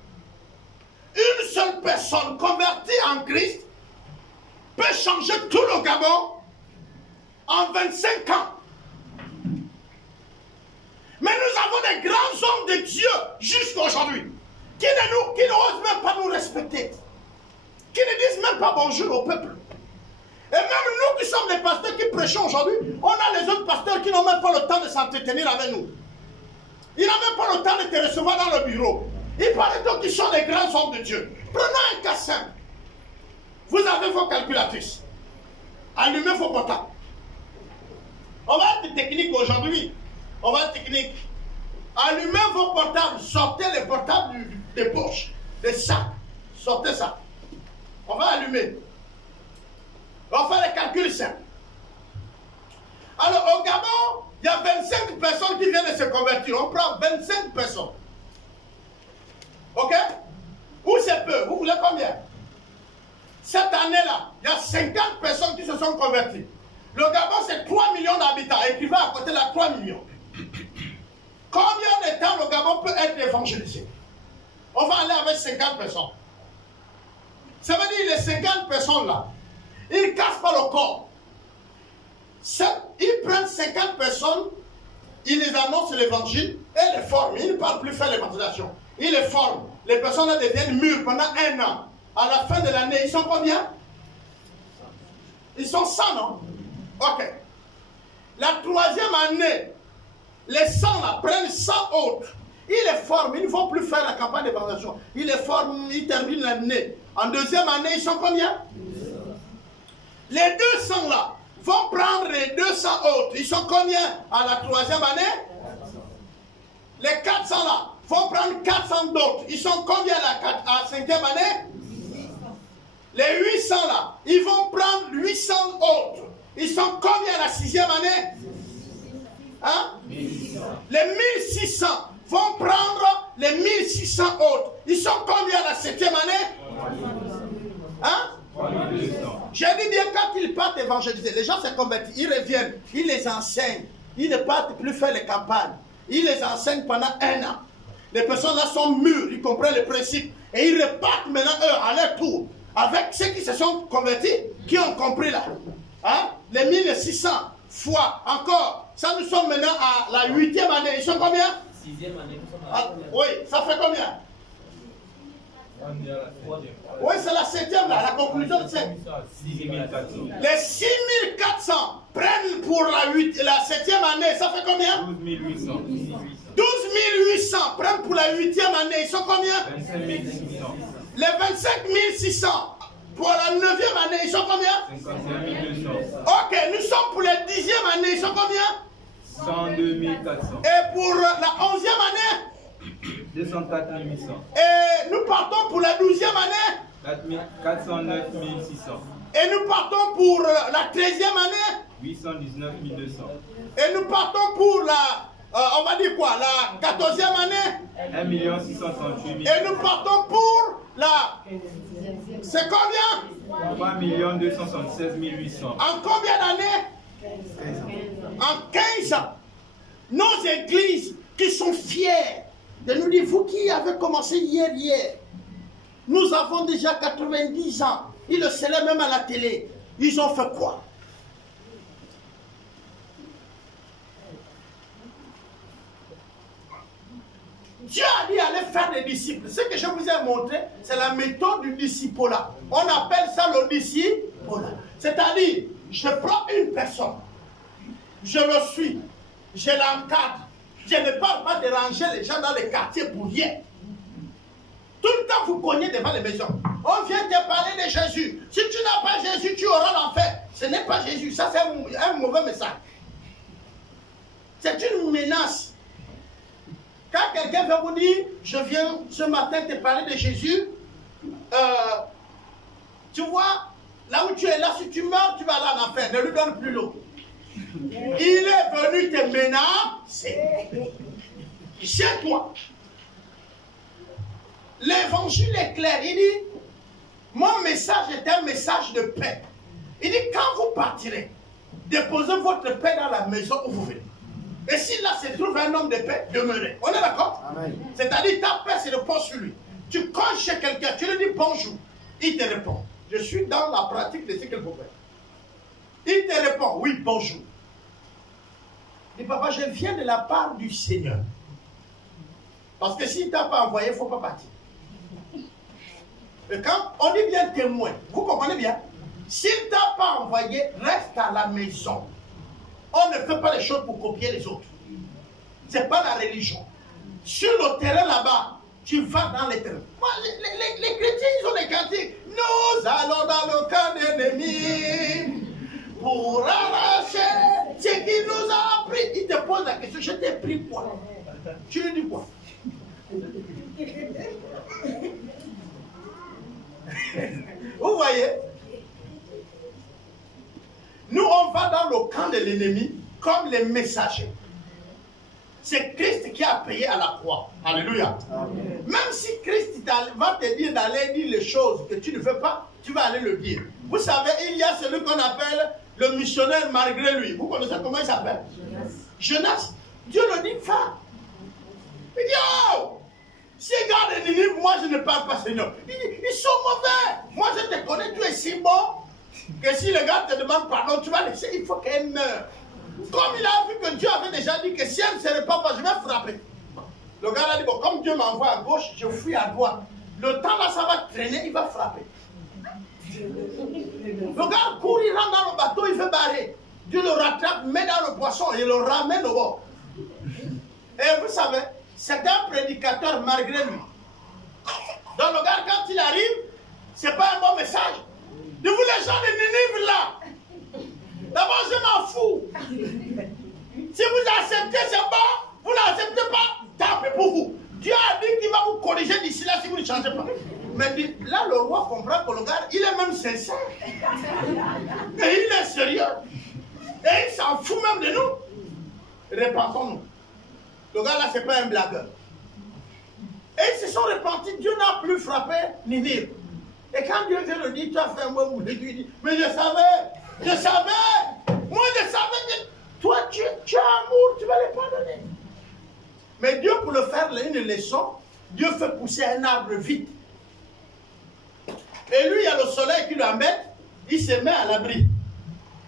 Une seule personne convertie en Christ peut changer tout le Gabon en 25 ans. Mais nous avons des grands hommes de Dieu jusqu'à aujourd'hui qui n'osent même pas nous respecter, qui ne disent même pas bonjour au peuple. Et même nous qui sommes des pasteurs qui prêchons aujourd'hui, on a les autres pasteurs qui n'ont même pas le temps de s'entretenir avec nous. Ils n'ont même pas le temps de te recevoir dans le bureau. Il paraît donc qu'ils sont des grands hommes de Dieu. Prenons un cas simple. Vous avez vos calculatrices. Allumez vos portables. On va être technique aujourd'hui. On va être technique. Allumez vos portables. Sortez les portables des poches, des sacs. Sortez ça. On va allumer. On va faire les calculs simples. Alors au Gabon, il y a 25 personnes qui viennent de se convertir. On prend 25 personnes. Ok? Ou c'est peu? Vous voulez combien? Cette année-là, il y a 50 personnes qui se sont converties. Le Gabon, c'est 3 millions d'habitants, équivaut à côté de 3 millions. Combien de temps le Gabon peut être évangélisé? On va aller avec 50 personnes. Ça veut dire les 50 personnes-là, ils ne cassent pas le corps. Ils prennent 50 personnes, ils les annoncent l'évangile et les forment. Ils ne parlent plus faire l'évangélisation. Ils les forment. Les personnes deviennent mûres pendant 1 an. À la fin de l'année, ils sont combien? Ils sont 100, non? Ok. La 3e année, les 100 là prennent 100 autres. Ils les forment. Ils ne vont plus faire la campagne d'évangélisation. Ils les forment, ils terminent l'année. En 2e année, ils sont combien? Les 200 là vont prendre les 200 autres. Ils sont combien à la 3e année? Les 400 là vont prendre 400 d'autres. Ils sont combien à la 5e année? Les 800 là, ils vont prendre 800 autres. Ils sont combien à la 6e année? Hein? Les 1600 vont prendre les 1600 autres. Ils sont combien à la 7e année? Hein? J'ai dit bien, quand ils partent évangéliser, les gens se convertissent, ils reviennent, ils les enseignent. Ils ne partent plus faire les campagnes. Ils les enseignent pendant 1 an. Les personnes là sont mûres, ils comprennent les principes. Et ils repartent maintenant, eux, à leur tour. avec ceux qui se sont convertis, qui ont compris là. Hein? Les 1600 fois encore. Ça, nous sommes maintenant à la 8e année. Ils sont combien? 6e année. Nous sommes à oui, ça fait combien? Oui, c'est la 7e là, la conclusion c'est 6400. les 6400 prennent pour la 7e année, ça fait combien? 12 800. 12 800 prennent pour la 8e année, ils sont combien? 25 600. Les 25 600 pour la 9e année, ils sont combien? 55 200. Ok, nous sommes pour la 10e année, ils sont combien? 102 400. Et pour la 11e année? 204 800. Et nous partons pour la 12e année? 409 600. Et nous partons pour la 13e année? 819 200. Et nous partons pour la, on va dire quoi, la 14e année? 1 638 000. Et nous partons pour la, c'est combien? 3 276 800. En combien d'années? En 15 ans. Nos églises qui sont fières de nous dire, vous qui avez commencé hier, nous avons déjà 90 ans. Ils le célèbrent même à la télé. Ils ont fait quoi? Dieu a dit aller faire des disciples. Ce que je vous ai montré, c'est la méthode du discipolat. On appelle ça le discipolat. C'est-à-dire, je prends une personne, je le suis, je l'encadre. Je ne parle pas déranger les gens dans les quartiers pour rien. Tout le temps, vous cognez devant les maisons. On vient te parler de Jésus. Si tu n'as pas Jésus, tu auras l'enfer. Ce n'est pas Jésus. Ça, c'est un mauvais message. C'est une menace. Quand quelqu'un va vous dire, je viens ce matin te parler de Jésus, tu vois, là où tu es là, si tu meurs, tu vas aller en enfer. Ne lui donne plus l'eau. Il est venu te menacer. Chez toi. L'évangile est clair. Il dit, mon message est un message de paix. Il dit, quand vous partirez, déposez votre paix dans la maison où vous venez. Et si là se trouve un homme de paix, demeurez. On est d'accord? C'est-à-dire, ta paix se repose sur lui. Tu cognes chez quelqu'un, tu lui dis bonjour. Il te répond. Je suis dans la pratique de ce qu'il faut faire. Il te répond, oui, bonjour. Il dit, papa, je viens de la part du Seigneur. Parce que s'il ne t'a pas envoyé, il ne faut pas partir. Et quand on dit bien témoin, vous comprenez bien? S'il ne t'a pas envoyé, reste à la maison. On ne fait pas les choses pour copier les autres. Ce n'est pas la religion. Sur le terrain là-bas, tu vas dans les terrains. Moi, les chrétiens, ils ont des cantiques. Nous allons dans le camp d'ennemis pour arracher ce qu'il nous a appris. Il te pose la question, je t'ai pris quoi? Tu lui dis quoi? Vous voyez? Nous, on va dans le camp de l'ennemi comme les messagers. C'est Christ qui a payé à la croix. Alléluia. Amen. Même si Christ va te dire d'aller dire les choses que tu ne veux pas, tu vas aller le dire. Vous savez, il y a celui qu'on appelle le missionnaire malgré lui. Vous connaissez comment il s'appelle? Jonas. Dieu le dit, va. Il dit, oh, ces gars de Ninive, moi je ne parle pas, Seigneur. Il dit, ils sont mauvais. Moi je te connais, tu es si bon que si le gars te demande pardon, tu vas laisser, il faut qu'elle meure. Comme il a vu que Dieu avait déjà dit que si elle ne se répand pas, je vais frapper. Le gars a dit, bon, comme Dieu m'envoie à gauche, je fuis à droite. Le temps là, ça va traîner, il va frapper. Le gars court, il rentre dans le bateau, il fait barrer. Dieu le rattrape, met dans le poisson et le ramène au bord. Et vous savez, c'est un prédicateur malgré lui. Donc le gars, quand il arrive, c'est pas un bon message. De vous les gens de Ninive là, d'abord je m'en fous. Si vous acceptez, c'est bon. Vous n'acceptez pas, tant pis pour vous. Dieu a dit qu'il va vous corriger d'ici là si vous ne changez pas. Mais là, le roi comprend que le gars, il est même sincère. Et il est sérieux. Et il s'en fout même de nous. Repentons-nous. Le gars là, c'est pas un blagueur. Et ils se sont repentis. Dieu n'a plus frappé Ninive. Et quand Dieu vient le dire, tu as fait un bon boulot, il dit, mais je savais. Moi je savais que toi tu as amour, tu vas les pardonner. Mais Dieu, pour le faire une leçon, Dieu fait pousser un arbre vite. Et lui, il y a le soleil qui l'embête, il se met à l'abri.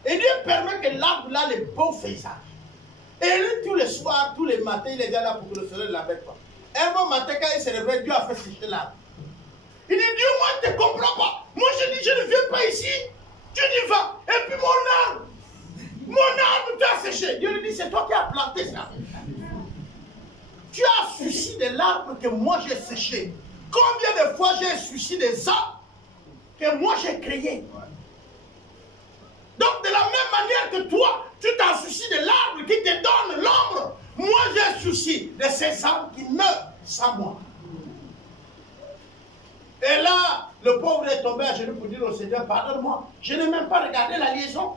Et Dieu permet que l'arbre là les beaux paysages. Et lui, tous les soirs, tous les matins, il est déjà là pour que le soleil ne l'embête pas. Un bon matin, quand il se réveille, Dieu a fait sécher l'arbre. Il dit, Dieu, moi, je ne te comprends pas. Moi, je dis, je ne viens pas ici. Tu n'y vas. Et puis mon arbre t'a séché. Dieu lui dit, c'est toi qui as planté ça. Tu as suici de l'arbre que moi j'ai séché. Combien de fois j'ai suici des arbres que moi j'ai créés. Donc de la même manière que toi, tu t'en soucies de l'arbre qui te donne l'ombre, moi j'ai souci de ces arbres qui meurent sans moi. Et là, le pauvre est tombé à genoux pour dire au Seigneur, pardonne-moi, je n'ai même pas regardé la liaison.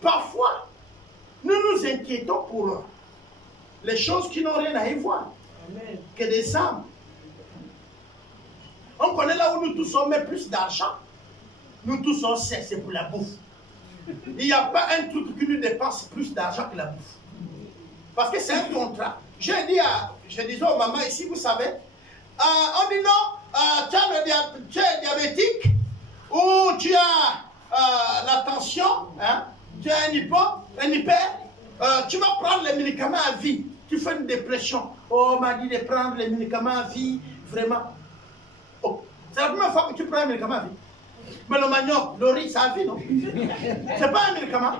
Parfois, nous nous inquiétons pour les choses qui n'ont rien à y voir. Amen. Que des âmes. On connaît là où nous tous on met plus d'argent. Nous tous on sait, c'est pour la bouffe. Il n'y a pas un truc qui nous dépense plus d'argent que la bouffe. Parce que c'est un contrat. Je disais aux mamans ici, vous savez, on dit non, tu es diabétique ou tu as la tension, hein, tu as un hyper, tu vas prendre les médicaments à vie. Tu fais une dépression. Oh, on m'a dit de prendre les médicaments à vie, vraiment. Oh, c'est la première fois que tu prends un médicament à vie. Mais le manioc, le riz, ça a vie, non? C'est pas un médicament.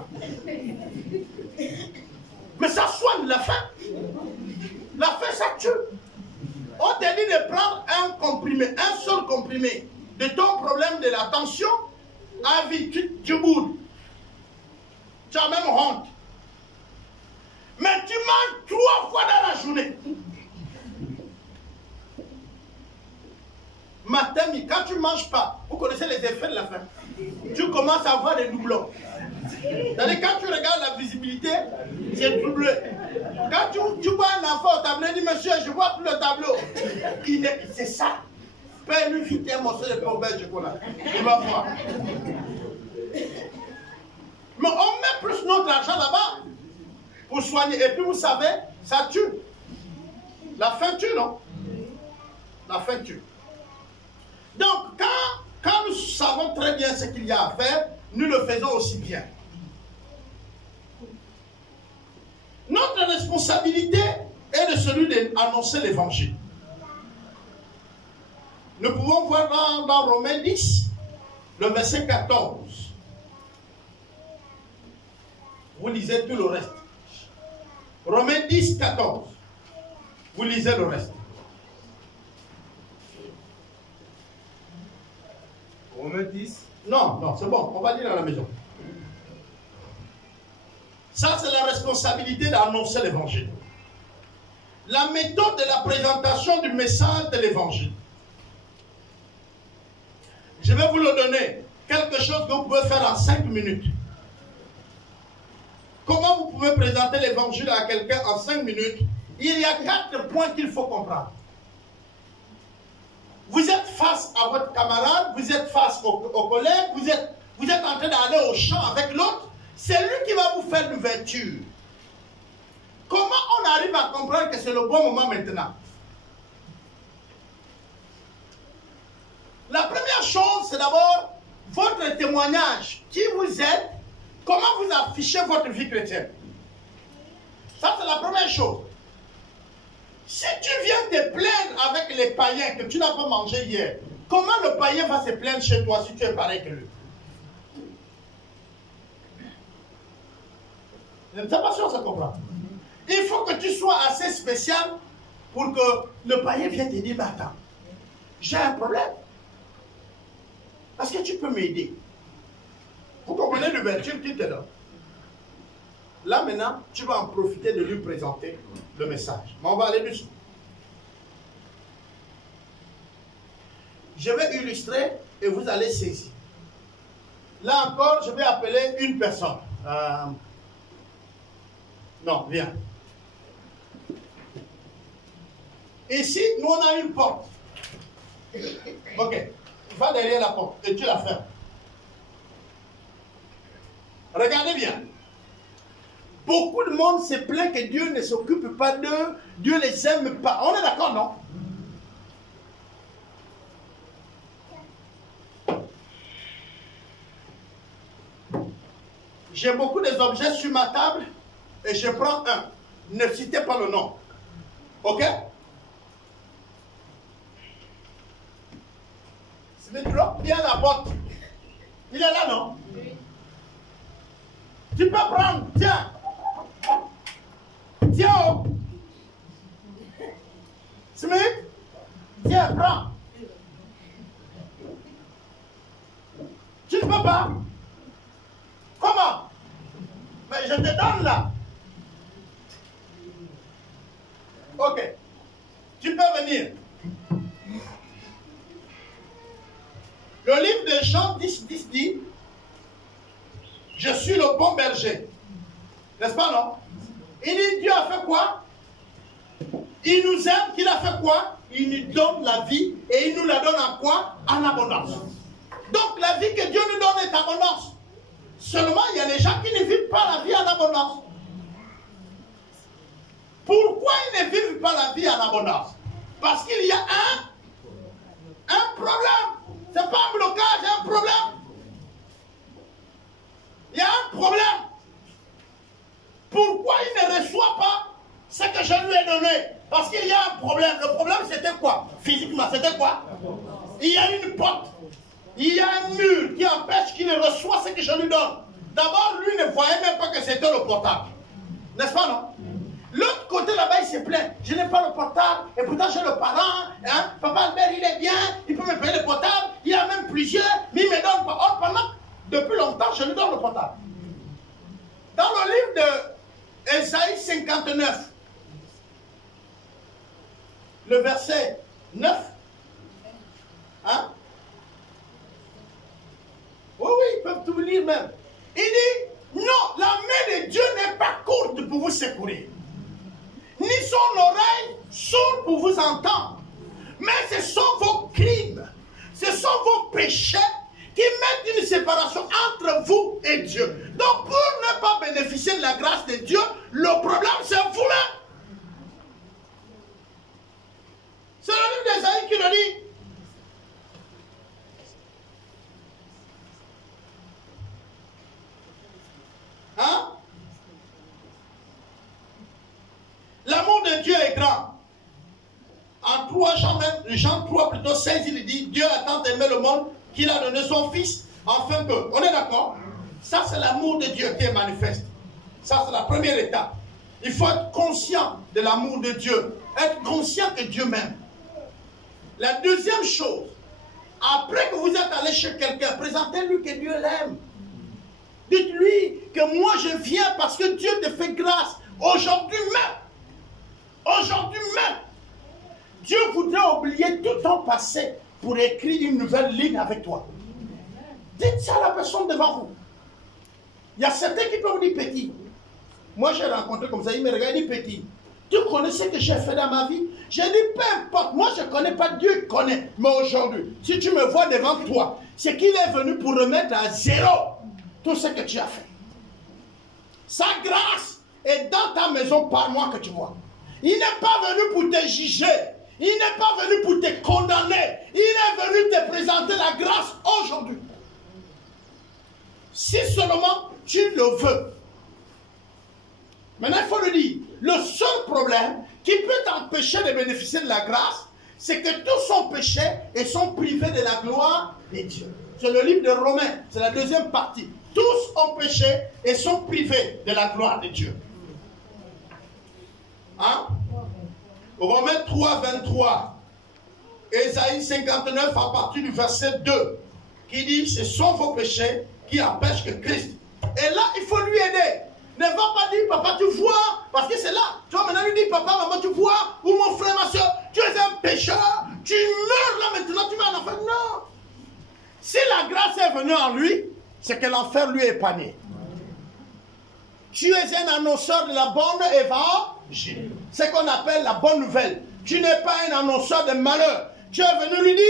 Mais ça soigne la faim. La faim, ça tue. On t'a dit de prendre un comprimé, un seul comprimé de ton problème de la tension à vie. Tu boudes. Tu as même honte. Mais tu manges 3 fois dans la journée. Matin, quand tu ne manges pas, vous connaissez les effets de la faim. Tu commences à avoir des doublons. C'est-à-dire, quand tu regardes la visibilité, c'est doublé. Quand tu vois un enfant au tableau, il dit, monsieur, je ne vois plus le tableau. C'est ça. Paye-lui vite un morceau de pain au beurre de chocolat. Il va voir. Mais on met plus notre argent là-bas pour soigner. Et puis, vous savez, ça tue. La faim tue, non? La faim tue. Donc, quand nous savons très bien ce qu'il y a à faire, nous le faisons aussi bien. Notre responsabilité est de celui d'annoncer l'évangile. Nous pouvons voir dans Romains 10, le verset 14. Vous lisez tout le reste. Romains 10, 14. Vous lisez le reste. Romains 10. Non, c'est bon, on va lire à la maison. Ça, c'est la responsabilité d'annoncer l'évangile. La méthode de la présentation du message de l'évangile. Je vais vous le donner. Quelque chose que vous pouvez faire en 5 minutes. Comment vous pouvez présenter l'évangile à quelqu'un en 5 minutes? Il y a 4 points qu'il faut comprendre. Vous êtes face à votre camarade, vous êtes face au collègue, vous êtes en train d'aller au champ avec l'autre. C'est lui qui va vous faire l'ouverture. Comment on arrive à comprendre que c'est le bon moment maintenant? La première chose, c'est d'abord votre témoignage. Qui vous êtes? Comment vous affichez votre vie chrétienne? Ça, c'est la première chose. Si tu viens te plaindre avec les païens que tu n'as pas mangé hier, comment le païen va se plaindre chez toi si tu es pareil que lui? Je ne sais pas si on se comprend. Il faut que tu sois assez spécial pour que le païen vienne te dire, mais attends, j'ai un problème. Est-ce que tu peux m'aider? Vous comprenez l'ouverture qu'il te donne? Là maintenant, tu vas en profiter de lui présenter le message. Mais on va aller dessus. Je vais illustrer et vous allez saisir. Là encore, je vais appeler une personne. Non, viens. Ici, nous on a une porte. Ok. Va derrière la porte et tu la fermes. Regardez bien. Beaucoup de monde se plaint que Dieu ne s'occupe pas d'eux, Dieu ne les aime pas. On est d'accord, non? J'ai beaucoup d'objets sur ma table et je prends un. Ne citez pas le nom. Ok? Smith bloque bien la botte. Il est là, non? Oui. Tu peux prendre, tiens. Tiens. Oh. Smith, tiens, prends. Tu ne peux pas? Comment? Mais je te donne là. Ok. Tu peux venir. Le livre de Jean 10 dit, je suis le bon berger. N'est-ce pas, non? Il dit, Dieu a fait quoi? Il nous aime, qu'il a fait quoi? Il nous donne la vie et il nous la donne en quoi? En abondance. Donc la vie que Dieu nous donne est abondance. Seulement, il y a des gens qui ne vivent pas la vie en abondance. Pourquoi ils ne vivent pas la vie en abondance? Parce qu'il y a un problème. Ce n'est pas un blocage, il y a un problème. Il y a un problème. Pourquoi il ne reçoit pas ce que je lui ai donné? Parce qu'il y a un problème. Le problème, c'était quoi? Physiquement, c'était quoi? Il y a une porte. Il y a un mur qui empêche qu'il ne reçoive ce que je lui donne. D'abord, lui ne voyait même pas que c'était le portable. N'est-ce pas, non? L'autre côté là-bas, il se plaint. Je n'ai pas le portable, et pourtant j'ai le parent. Hein? Papa Albert, il est bien, il peut me payer le portable. Il y a même plusieurs, mais il ne me donne pas. Or, pendant, depuis longtemps, je lui donne le portable. Dans le livre de Ésaïe 59, le verset 9, hein? Oui, ils peuvent tout lire même. Il dit, non, la main de Dieu n'est pas courte pour vous secourir, ni son oreille sourde pour vous entendre. Mais ce sont vos crimes, ce sont vos péchés qui mettent une séparation entre vous et Dieu. Donc pour ne pas bénéficier de la grâce de Dieu, le problème c'est vous-même. C'est le livre d'Ésaïe qui le dit. Hein? L'amour de Dieu est grand. En 3 Jean 3 plutôt 16, il dit, Dieu a tant aimé le monde qu'il a donné son fils afin que, on est d'accord? Ça c'est l'amour de Dieu qui est manifeste. Ça c'est la première étape. Il faut être conscient de l'amour de Dieu. Être conscient que Dieu m'aime. La deuxième chose, après que vous êtes allé chez quelqu'un, présentez-lui que Dieu l'aime. Dites-lui que moi je viens parce que Dieu te fait grâce. Aujourd'hui même, Dieu voudrait oublier tout ton passé pour écrire une nouvelle ligne avec toi. Dites ça à la personne devant vous. Il y a certains qui peuvent vous dire petit. Moi j'ai rencontré comme ça, il me regarde, il dit petit. Tu connais ce que j'ai fait dans ma vie? J'ai dit peu importe, moi je ne connais pas, Dieu connaît. Mais aujourd'hui, si tu me vois devant toi, c'est qu'il est venu pour remettre à zéro tout ce que tu as fait. Sa grâce est dans ta maison par moi que tu vois. Il n'est pas venu pour te juger. Il n'est pas venu pour te condamner. Il est venu te présenter la grâce aujourd'hui. Si seulement tu le veux. Maintenant, il faut le dire. Le seul problème qui peut t'empêcher de bénéficier de la grâce, c'est que tous sont péchés et sont privés de la gloire de Dieu. C'est le livre de Romains, c'est la deuxième partie. Tous ont péché et sont privés de la gloire de Dieu. Hein? Romains 3, 23. Ésaïe 59 à partir du verset 2. Qui dit, ce sont vos péchés qui empêchent que Christ. Et là, il faut lui aider. Ne va pas dire, papa, tu vois, parce que c'est là. Tu vas maintenant lui dire, papa, maman, tu vois, ou mon frère, ma soeur, tu es un pécheur, tu meurs là maintenant, tu vas en enfer. Non. Si la grâce est venue en lui, c'est que l'enfer lui est épargné. Tu es un annonceur de la bonne évangile. C'est ce qu'on appelle la bonne nouvelle. Tu n'es pas un annonceur de malheur. Tu es venu lui dire,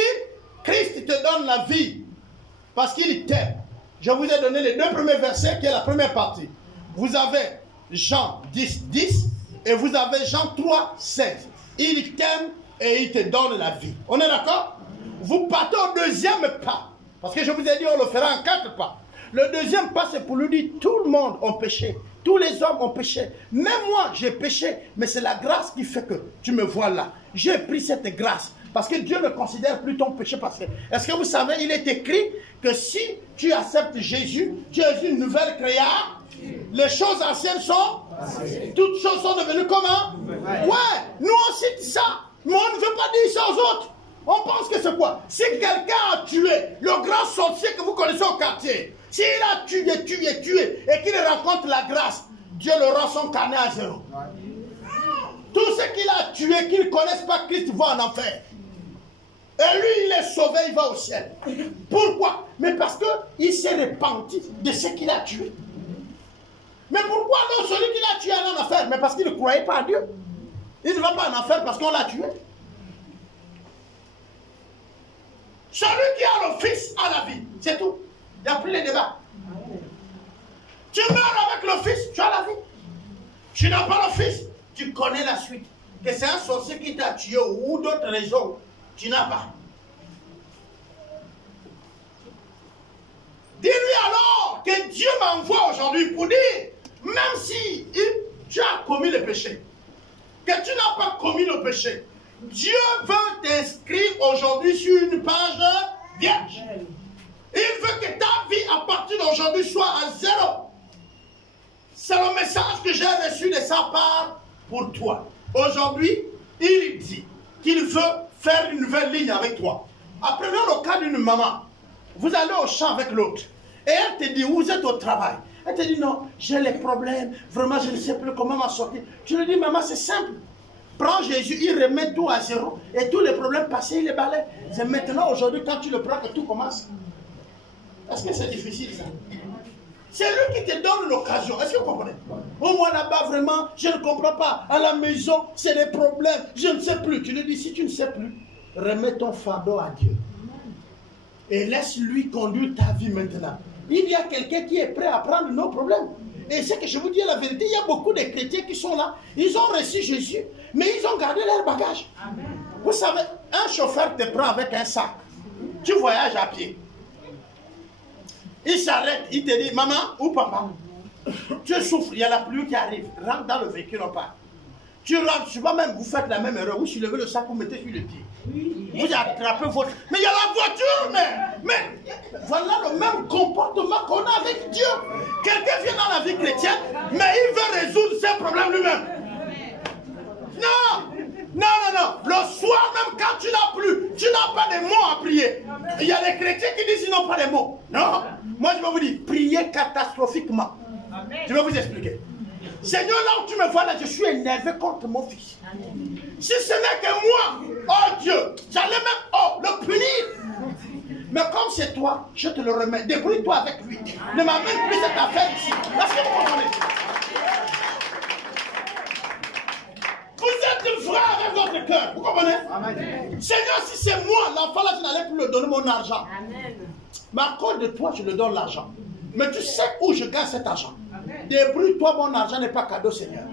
Christ te donne la vie, parce qu'il t'aime. Je vous ai donné les 2 premiers versets, qui est la première partie. Vous avez Jean 10, 10 et vous avez Jean 3, 16. Il t'aime et il te donne la vie. On est d'accord? Vous partez au deuxième pas. Parce que je vous ai dit, on le fera en 4 pas. Le deuxième pas, c'est pour lui dire, tout le monde a péché. Tous les hommes ont péché. Même moi, j'ai péché. Mais c'est la grâce qui fait que tu me vois là. J'ai pris cette grâce. Parce que Dieu ne considère plus ton péché passé. Est-ce que vous savez, il est écrit que si tu acceptes Jésus, tu es une nouvelle créature. Les choses anciennes sont, toutes choses sont devenues comment? Ouais, nous on cite ça, mais on ne veut pas dire ça aux autres. On pense que c'est quoi? Si quelqu'un a tué le grand sorcier que vous connaissez au quartier, s'il a tué, et qu'il rencontre la grâce, Dieu le rend son carnet à zéro. Tout ce qu'il a tué, qu'il ne connaisse pas Christ, va en enfer. Et lui, il est sauvé, il va au ciel. Pourquoi? Mais parce qu'il s'est repenti de ce qu'il a tué. Mais pourquoi non celui qui l'a tué allait en enfer? Mais parce qu'il ne croyait pas à Dieu. Il ne va pas en enfer parce qu'on l'a tué. Celui qui a le Fils a la vie. C'est tout. Il n'y a plus de débat. Tu meurs avec le Fils, tu as la vie. Tu n'as pas le Fils, tu connais la suite. Que c'est un sorcier qui t'a tué ou d'autres raisons, tu n'as pas. Dis-lui alors que Dieu m'envoie aujourd'hui pour dire, même si tu as commis le péché, que tu n'as pas commis le péché, Dieu veut t'inscrire aujourd'hui sur une page vierge. Il veut que ta vie à partir d'aujourd'hui soit à zéro. C'est le message que j'ai reçu de sa part pour toi. Aujourd'hui, il dit qu'il veut faire une nouvelle ligne avec toi. Apprenons le cas d'une maman. Vous allez au champ avec l'autre. Et elle te dit, vous êtes au travail. Elle te dit, non, j'ai les problèmes. Vraiment, je ne sais plus comment m'en sortir. Tu lui dis, maman, c'est simple. Prends Jésus, il remet tout à zéro. Et tous les problèmes passés, il les balaie. C'est maintenant, aujourd'hui, quand tu le prends, que tout commence. Est-ce que c'est difficile, ça? C'est lui qui te donne l'occasion. Est-ce que vous comprenez? Au moins là-bas, vraiment, je ne comprends pas. À la maison, c'est des problèmes. Je ne sais plus. Tu lui dis, si tu ne sais plus, remets ton fardeau à Dieu. Et laisse-lui conduire ta vie maintenant. Il y a quelqu'un qui est prêt à prendre nos problèmes. Et c'est que je vous dis la vérité, il y a beaucoup de chrétiens qui sont là. Ils ont reçu Jésus, mais ils ont gardé leur bagage. Amen. Vous savez, un chauffeur te prend avec un sac. Tu voyages à pied. Il s'arrête, il te dit, maman ou papa, tu souffres, il y a la pluie qui arrive. Rentre dans le véhicule, on part. Tu rentres, je vois même, vous faites la même erreur. Vous soulevez le sac, vous mettez sur le pied. Vous attrapez votre... Mais il y a la voiture, mais voilà le même comportement qu'on a avec Dieu. Quelqu'un vient dans la vie chrétienne, mais il veut résoudre ses problèmes lui-même. Non, non, non, non. Le soir même, quand tu n'as pas de mots à prier. Il y a des chrétiens qui disent qu'ils n'ont pas de mots. Non, moi je vais vous dire, priez catastrophiquement. Je vais vous expliquer. Seigneur, là où tu me vois là, je suis énervé contre mon fils. Si ce n'est que moi, oh Dieu, j'allais même le punir. Mais comme c'est toi, je te le remets. Débrouille-toi avec lui. Ne m'amène plus cette affaire ici. Est-ce que vous comprenez? Vous êtes vrai avec votre cœur. Vous comprenez? Amen. Seigneur, si c'est moi, l'enfant là, je n'allais plus lui donner mon argent. Amen. Mais à cause de toi, je lui donne l'argent. Mais tu sais où je gagne cet argent. Débrouille-toi, mon argent n'est pas cadeau, Seigneur.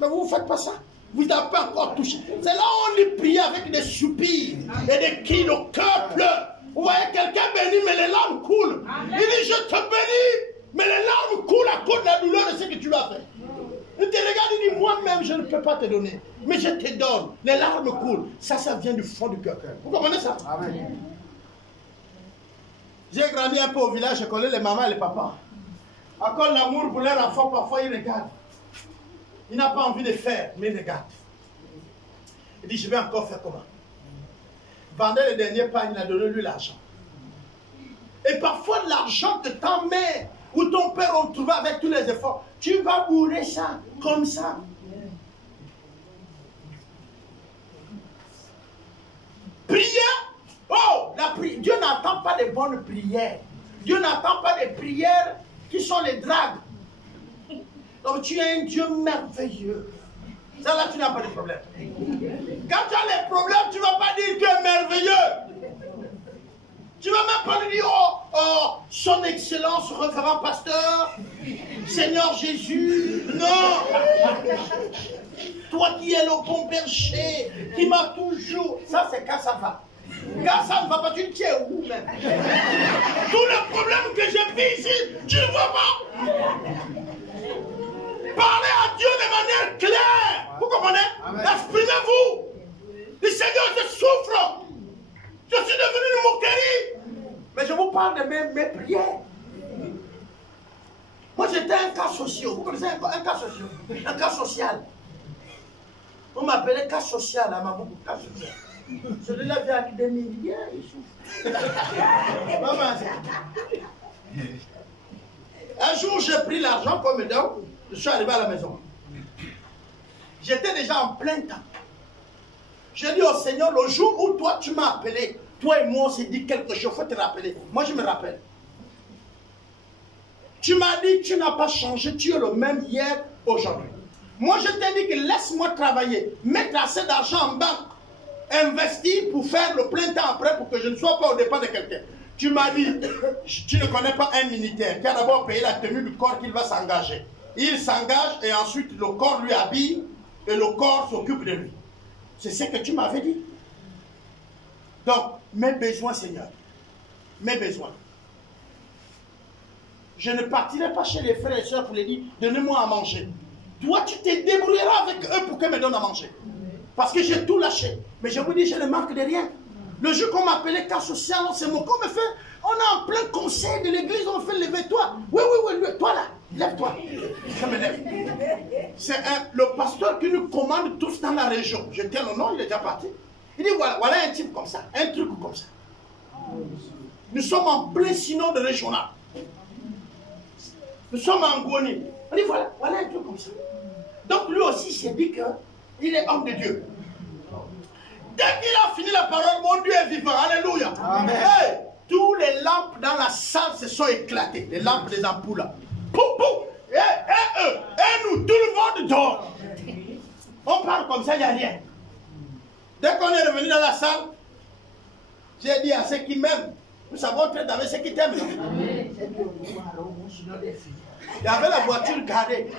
Mais vous ne faites pas ça. Vous n'avez pas encore touché. C'est là où on lui prie avec des soupirs et des cris, le cœur pleure. Vous voyez quelqu'un béni, mais les larmes coulent. Il dit, je te bénis, mais les larmes coulent à cause de la douleur de ce que tu as fait. Il te regarde, il dit, moi-même, je ne peux pas te donner. Mais je te donne. Les larmes coulent. Ça vient du fond du cœur. Vous comprenez ça? Amen. J'ai grandi un peu au village, je connais les mamans et les papas. Encore l'amour pour leur enfant, parfois ils regardent. Il n'a pas envie de faire, mais il regarde. Il dit, je vais encore faire comment? Vendez le dernier pain, il a donné lui l'argent. Et parfois l'argent que ta mère ou ton père ont trouvé avec tous les efforts, tu vas bourrer ça, comme ça. Prière. Oh, Dieu n'attend pas de bonnes prières. Dieu n'attend pas des prières qui sont les dragues. Donc tu es un Dieu merveilleux. Ça là, tu n'as pas de problème. Quand tu as les problèmes, tu ne vas pas dire que tu es merveilleux. Tu ne vas même pas lui dire, oh, son excellence, révérend pasteur, Seigneur Jésus. Non. Toi qui es le bon berger, qui m'a toujours... Ça, c'est quand ça va. Quand ça ne va pas, tu es où même? Tous les problèmes que j'ai vis ici, tu ne vois pas? Parlez à Dieu de manière claire. Vous comprenez? Exprimez-vous. Le Seigneur, je souffre. Je suis devenu une moquerie. Mais je vous parle de mes prières. Moi, j'étais un cas social. Vous connaissez un cas social? Un cas social. On m'appelait cas social à ma beaucoup, cas social. Celui-là vient avec des milliards, il souffre. Un jour, j'ai pris l'argent comme don. Je suis arrivé à la maison. J'étais déjà en plein temps. J'ai dit au Seigneur, le jour où toi tu m'as appelé, toi et moi on s'est dit quelque chose, il faut te rappeler. Moi je me rappelle. Tu m'as dit tu n'as pas changé, tu es le même hier, aujourd'hui. Moi je t'ai dit que laisse-moi travailler, mettre assez d'argent en banque, investir pour faire le plein temps après pour que je ne sois pas au départ de quelqu'un. Tu m'as dit, tu ne connais pas un militaire qui a d'abord payé la tenue du corps qu'il va s'engager. Il s'engage et ensuite le corps lui habille et le corps s'occupe de lui. C'est ce que tu m'avais dit. Donc, mes besoins, Seigneur, mes besoins. Je ne partirai pas chez les frères et sœurs pour les dire, donnez-moi à manger. Toi, tu te débrouilleras avec eux pour qu'ils me donnent à manger. Parce que j'ai tout lâché. Mais je vous dis, je ne manque de rien. Le jour qu'on m'appelait cas social, on s'est moqué, on me fait, on est en plein conseil de l'église, on me fait lever toi. Oui, toi là, lève-toi. Je me lève. C'est le pasteur qui nous commande tous dans la région. Je tiens le nom, il est déjà parti. Il dit, voilà un type comme ça, un truc comme ça. Nous sommes en plein synode de régional. Nous sommes en Goni. On dit, voilà un truc comme ça. Donc lui aussi s'est dit qu'il est homme de Dieu. Dès qu'il a fini la parole, mon Dieu est vivant. Alléluia. Amen. Hey, tous les lampes dans la salle se sont éclatées. Les lampes des ampoules là. Pouf, pouf. Et nous, tout le monde dort. On parle comme ça, il n'y a rien. Dès qu'on est revenu dans la salle, j'ai dit à ceux qui m'aiment, nous savons traiter avec ceux qui t'aiment. Il y avait la voiture garée.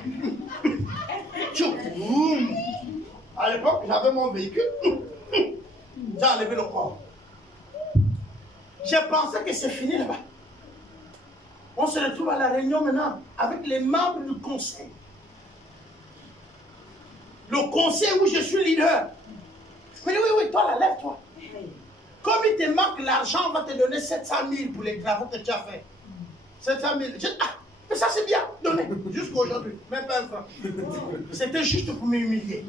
À l'époque, j'avais mon véhicule. J'ai enlevé le corps. J'ai pensé que c'est fini là-bas. On se retrouve à la réunion maintenant avec les membres du conseil. Le conseil où je suis leader. Mais oui, toi là, lève-toi. Comme il te manque l'argent, on va te donner 700 000 pour les travaux que tu as fait. 700 000. Mais ça c'est bien, donné. Jusqu'à aujourd'hui, même pas un franc. C'était juste pour m'humilier.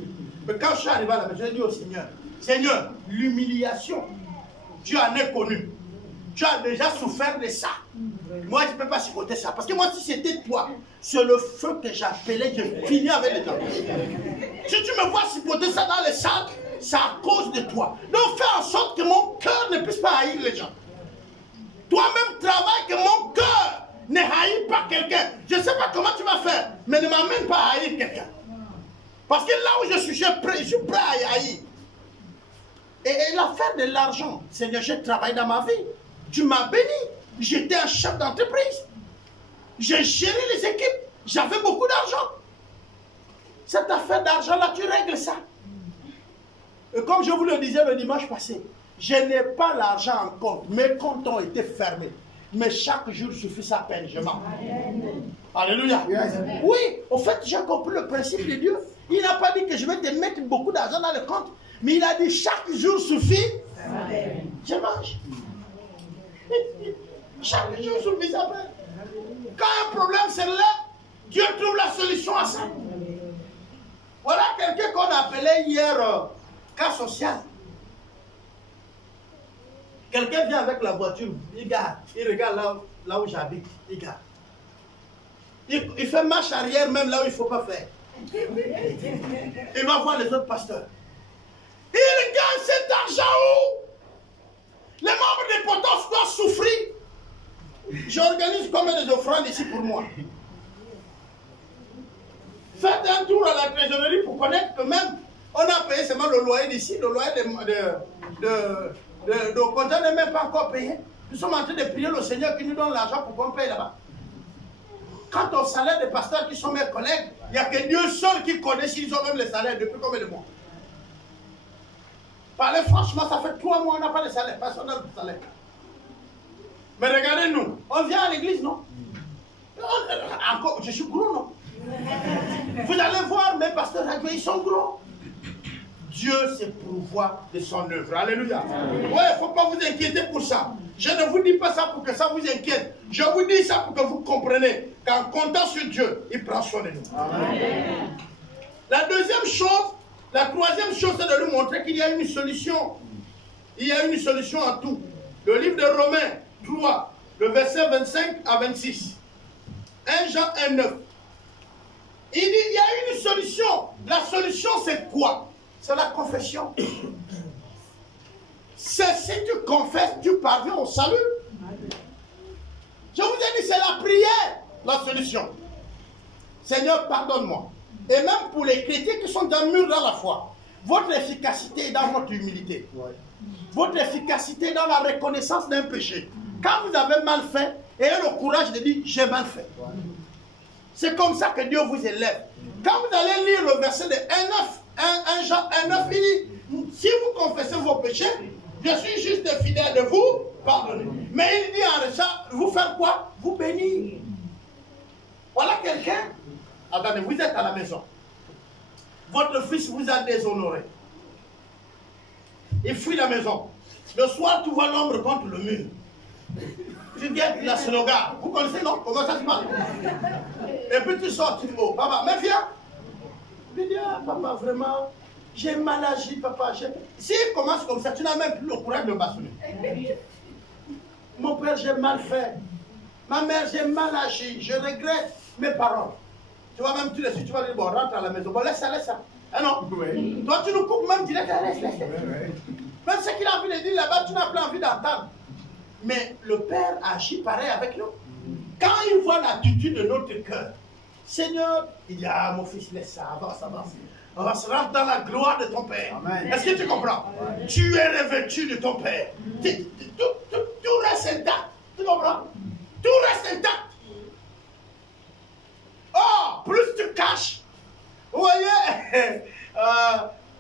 Mais quand je suis arrivé à la maison, j'ai dit au Seigneur, Seigneur, l'humiliation, tu en es connu. Tu as déjà souffert de ça. Moi, je ne peux pas supporter ça. Parce que moi, si c'était toi, c'est le feu que j'appelais, je finis avec les gens. Si tu me vois supporter ça dans les salles, c'est à cause de toi. Donc, fais en sorte que mon cœur ne puisse pas haïr les gens. Toi-même, travaille que mon cœur ne haït pas quelqu'un. Je ne sais pas comment tu vas faire, mais ne m'amène pas à haïr quelqu'un. Parce que là où je suis prêt à haïr. Et l'affaire de l'argent, Seigneur, j'ai travaillé dans ma vie. Tu m'as béni. J'étais un chef d'entreprise. J'ai géré les équipes. J'avais beaucoup d'argent. Cette affaire d'argent-là, tu règles ça. Et comme je vous le disais le dimanche passé, je n'ai pas l'argent en compte. Mes comptes ont été fermés. Mais chaque jour suffit sa peine. Je m'en. Alléluia. Oui, au fait, j'ai compris le principe de Dieu. Il n'a pas dit que je vais te mettre beaucoup d'argent dans le compte. Mais il a dit chaque jour suffit. Je mange. Chaque jour suffit sa peine. Quand un problème se lève, Dieu trouve la solution à ça. Voilà quelqu'un qu'on appelait hier cas social. Quelqu'un vient avec la voiture, il regarde là où j'habite, il garde. Il fait marche arrière même là où il ne faut pas faire. Il va voir les autres pasteurs. Il gagne cet argent où les membres des potos doivent souffrir. J'organise combien des offrandes ici pour moi. Faites un tour à la trésorerie pour connaître que même on a payé seulement le loyer d'ici, le loyer de compteur n'est même pas encore payé. Nous sommes en train de prier le Seigneur qui nous donne l'argent pour qu'on paye là-bas. Quant au salaire des pasteurs qui sont mes collègues, il n'y a que Dieu seul qui connaît s'ils ont même les salaires depuis combien de mois. Parlez franchement, ça fait 3 mois, on n'a pas de salaire. Personne n'a de salaire. Mais regardez-nous, on vient à l'église, non? Encore, je suis gros, non? Vous allez voir mes pasteurs radio, ils sont gros. Dieu se pourvoit de son œuvre. Alléluia. Ouais, il ne faut pas vous inquiéter pour ça. Je ne vous dis pas ça pour que ça vous inquiète. Je vous dis ça pour que vous compreniez qu'en comptant sur Dieu, il prend soin de nous. Amen. La deuxième chose, la troisième chose, c'est de lui montrer qu'il y a une solution. Il y a une solution à tout. Le livre de Romains 3, le verset 25 à 26. 1 Jean 1, 9. Il dit, il y a une solution. La solution, c'est quoi? C'est la confession. C'est si tu confesses, tu parviens au salut. Je vous ai dit, c'est la prière, la solution. Seigneur, pardonne-moi. Et même pour les chrétiens qui sont dans mûrs dans la foi, votre efficacité est dans votre humilité. Votre efficacité est dans la reconnaissance d'un péché. Quand vous avez mal fait, ayez le courage de dire, j'ai mal fait. C'est comme ça que Dieu vous élève. Quand vous allez lire le verset de 1 Jean 1,9, il dit, si vous confessez vos péchés, je suis juste fidèle de vous pardonner. Mais il dit en rechant, vous faire quoi? Vous bénir. Voilà quelqu'un. Attendez, vous êtes à la maison. Votre fils vous a déshonoré. Il fuit la maison. Le soir, tu vois l'ombre contre le mur. Tu guettes la slogan. Vous connaissez, non? Comment ça se passe? Et puis tu sors, tu dis, oh, papa, mais viens. Il dit, ah, papa, vraiment, j'ai mal agi, papa. S'il commence comme ça, tu n'as même plus le courage de bâtonner. Mon père, j'ai mal fait. Ma mère, j'ai mal agi. Je regrette mes paroles. Tu vois, même tu le suis, tu vas dire, bon, rentre à la maison. Bon, laisse ça, laisse ça. Ah non? Oui. Toi, tu nous coupes même direct, laisse. Même ce qu'il a envie de dire là-bas, tu n'as plus envie d'entendre. Mais le Père agit pareil avec nous. Quand il voit l'attitude de notre cœur, Seigneur, il dit, ah, mon fils, laisse ça, avance. On va se rendre dans la gloire de ton Père. Est-ce que tu comprends? Ouais. Tu es revêtu de ton Père. Tout reste intact. Tu comprends? Tout reste intact. Oh, plus tu caches. Vous voyez,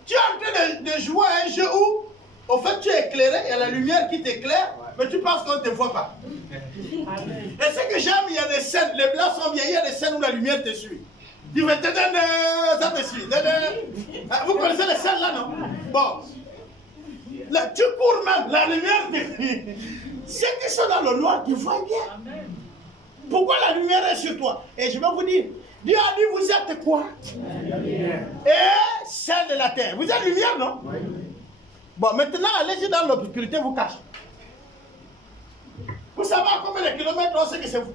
tu es en train de jouer à un jeu où, au fait, tu es éclairé, il y a la lumière qui t'éclaire, mais tu penses qu'on ne te voit pas. Et ce que j'aime, il y a des scènes, les blancs sont bien, il y a des scènes où la lumière te suit. Tu fais, ça te suit. Vous connaissez les scènes là, non? Bon. Là, tu cours même, la lumière te suit. Ceux qui sont dans le noir, tu vois bien. Pourquoi la lumière est sur toi? Et je vais vous dire, Dieu a dit, vous êtes quoi? Et celle de la terre. Vous êtes lumière, non? Bon, maintenant, allez-y dans l'obscurité, vous cachez. Vous savez à combien de kilomètres, on sait que c'est vous.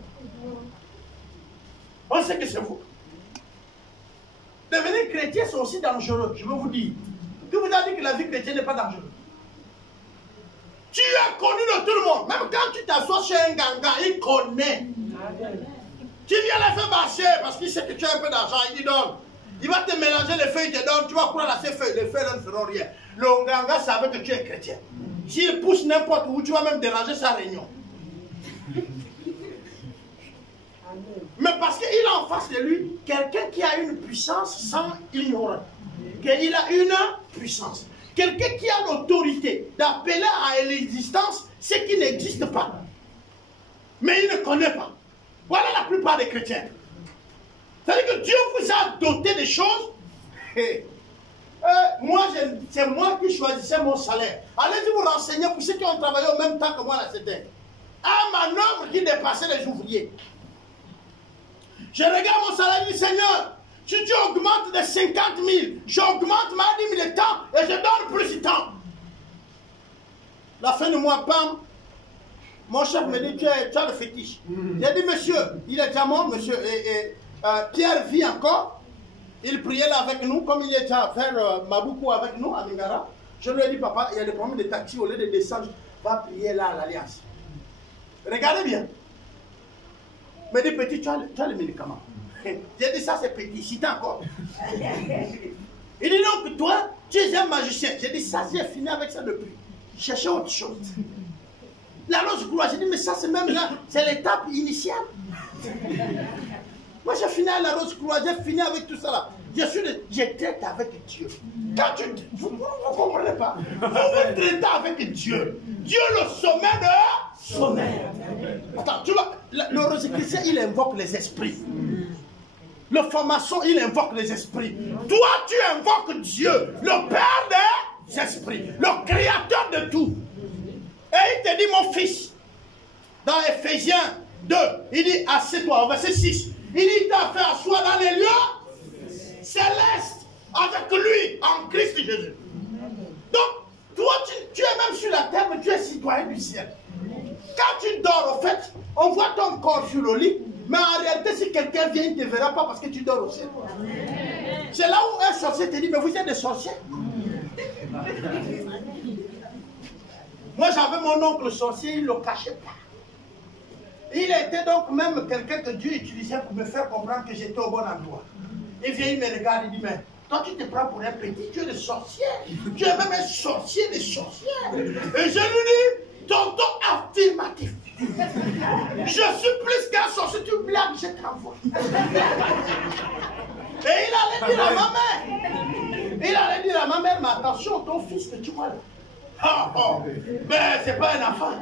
On sait que c'est vous. Devenir chrétien, c'est aussi dangereux, je veux vous dire. Qui vous a dit que la vie chrétienne n'est pas dangereuse? Tu es connu de tout le monde. Même quand tu t'assois chez un ganga, il connaît. Tu viens les faire marcher parce qu'il sait que tu as un peu d'argent, il dit donne. Il va te mélanger les feuilles, il te donne, tu vas prendre ces feuilles, les feuilles ne feront rien. Le ganga savait que tu es chrétien. S'il pousse n'importe où, tu vas même déranger sa réunion. Mais parce qu'il a en face de lui quelqu'un qui a une puissance sans ignorer. Qu'il a une puissance. Quelqu'un qui a l'autorité d'appeler à l'existence ce qui n'existe pas. Mais il ne connaît pas. Voilà la plupart des chrétiens. C'est-à-dire que Dieu vous a doté des choses. Moi, c'est moi qui choisissais mon salaire. Allez-y vous renseigner pour ceux qui ont travaillé au même temps que moi là, c'était un manœuvre qui dépassait les ouvriers. Je regarde mon salaire et dis, Seigneur, si tu augmentes de 50 000, j'augmente ma 10 000 de temps et je donne plus de temps. La fin du mois, pam, mon chef me dit, tu as le fétiche. J'ai dit, monsieur, il est déjà mort, monsieur, Pierre vit encore. Il priait là avec nous, comme il était à faire Maboukou avec nous, à Mingara. Je lui ai dit, papa, il y a des problèmes de taxi, au lieu de descendre, va prier là à l'Alliance. Regardez bien. Il me dit, petit, tu as le médicament. J'ai dit, ça c'est petit, si t'as encore. Il dit, non, que toi, tu es un magicien. J'ai dit, ça, j'ai fini avec ça depuis. Cherchez autre chose. La rose gloire, j'ai dit, mais ça c'est même là, c'est l'étape initiale. Moi j'ai fini à la rose gloire, j'ai fini avec tout ça là. Je traite avec Dieu. Quand vous ne comprenez pas. Vous traitez avec Dieu. Dieu le sommet de sommet. Attends, tu vois, le Rosicrucien, il invoque les esprits. Le franc-maçon, il invoque les esprits. Toi, tu invoques Dieu, le Père des esprits, le Créateur de tout. Et il te dit, mon fils, dans Éphésiens 2, il dit, assieds-toi, au verset 6, il dit, il t'a fait asseoir dans les lieux célestes avec lui, en Christ Jésus. Donc, toi, tu es même sur la terre, mais tu es citoyen du ciel. Quand tu dors, au fait, on voit ton corps sur le lit, mais en réalité, si quelqu'un vient, il ne te verra pas parce que tu dors au ciel. C'est là où un sorcier te dit, mais vous êtes des sorciers. Moi, j'avais mon oncle sorcier, il ne le cachait pas. Il était donc même quelqu'un que Dieu utilisait pour me faire comprendre que j'étais au bon endroit. Il vient, il me regarde, il dit, mais toi, tu te prends pour un petit, tu es des sorciers. Tu es même un sorcier des sorcières. Et je lui dis, tonton affirmatif. Je suis plus qu'un sorcier, tu blagues, je t'envoie. Et il allait dire à ma mère. Il allait dire à ma mère, mais attention, ton fils que tu vois là. Oh, oh, mais c'est pas un enfant.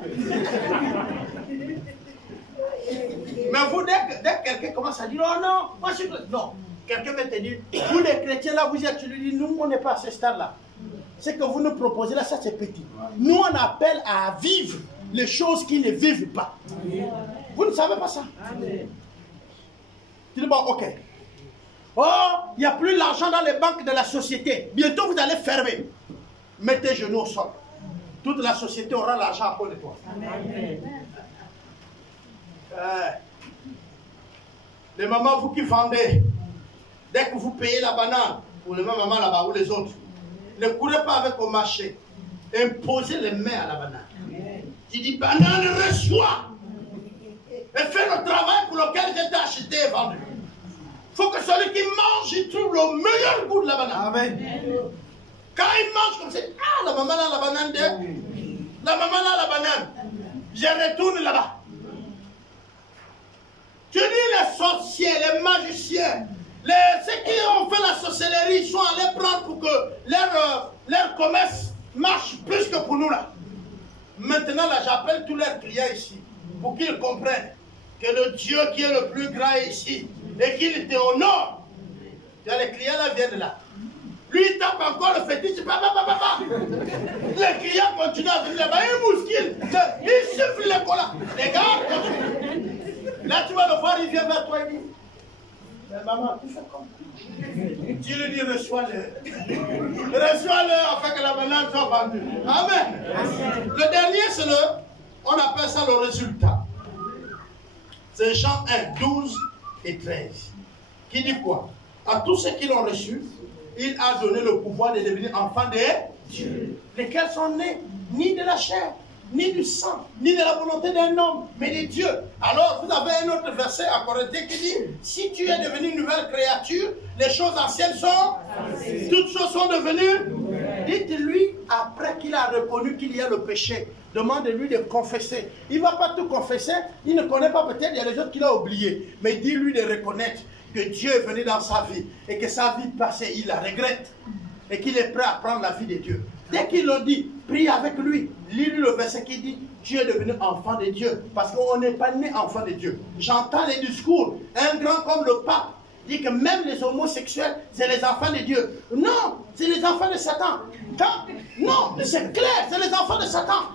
Mais vous, dès que quelqu'un commence à dire, oh non, moi je suis... Non, quelqu'un va te dire, vous les chrétiens là, vous êtes, tu lui dis, nous, on n'est pas à ce stade-là. Ce que vous nous proposez là, ça c'est petit. Nous, on appelle à vivre les choses qui ne vivent pas. Vous ne savez pas ça. Tu dis, bon, ok. Oh, il n'y a plus l'argent dans les banques de la société. Bientôt, vous allez fermer. Mets tes genoux au sol. Toute la société aura l'argent à cause de toi. Les mamans, vous qui vendez, dès que vous payez la banane, ou les mamans là-bas, ou les autres, ne courez pas avec au marché. Imposez les mains à la banane. Tu dis, banane, reçois. Et fais le travail pour lequel j'ai acheté et vendu. Il faut que celui qui mange, il trouve le meilleur goût de la banane. Amen. Quand il mange comme ça, ah, la maman là, la banane la maman là, la banane. Je retourne là-bas. Tu dis les sorciers, les magiciens, ceux qui ont fait la sorcellerie, ils sont allés prendre pour que leur commerce marche plus que pour nous là. Maintenant là, j'appelle tous leurs clients ici pour qu'ils comprennent que le Dieu qui est le plus grand est ici et qu'il te honore. Les clients là viennent là. Lui, il tape encore le fétiche. Les clients continuent à venir là-bas. Ils mousquillent. Ils sifflent les collants. Les gars continuent. Là, tu vas le voir, il vient vers toi et dit, mais maman, tu fais comme tu lui dis, reçois-le. Reçois-le afin que la banane soit vendue. Amen. Le dernier, c'est on appelle ça le résultat. C'est Jean 1, 12 et 13. Qui dit quoi? À tous ceux qui l'ont reçu, il a donné le pouvoir de devenir enfants de Dieu, lesquels sont nés ni de la chair, ni du sang, ni de la volonté d'un homme, mais de Dieu. Alors, vous avez un autre verset à Corinthiens qui dit, si tu es devenu une nouvelle créature, les choses anciennes sont, toutes choses sont devenues. Dites-lui, après qu'il a reconnu qu'il y a le péché, demandez-lui de confesser. Il ne va pas tout confesser, il ne connaît pas peut-être, il y a des autres qu'il a oubliés, mais dis-lui de reconnaître que Dieu est venu dans sa vie et que sa vie passée, il la regrette et qu'il est prêt à prendre la vie de Dieu. Dès qu'il le dit, prie avec lui. Lis-lui le verset qui dit, tu es devenu enfant de Dieu. Parce qu'on n'est pas né enfant de Dieu. J'entends les discours. Un grand comme le pape dit que même les homosexuels, c'est les enfants de Dieu. Non, c'est les enfants de Satan. Non, c'est clair, c'est les enfants de Satan.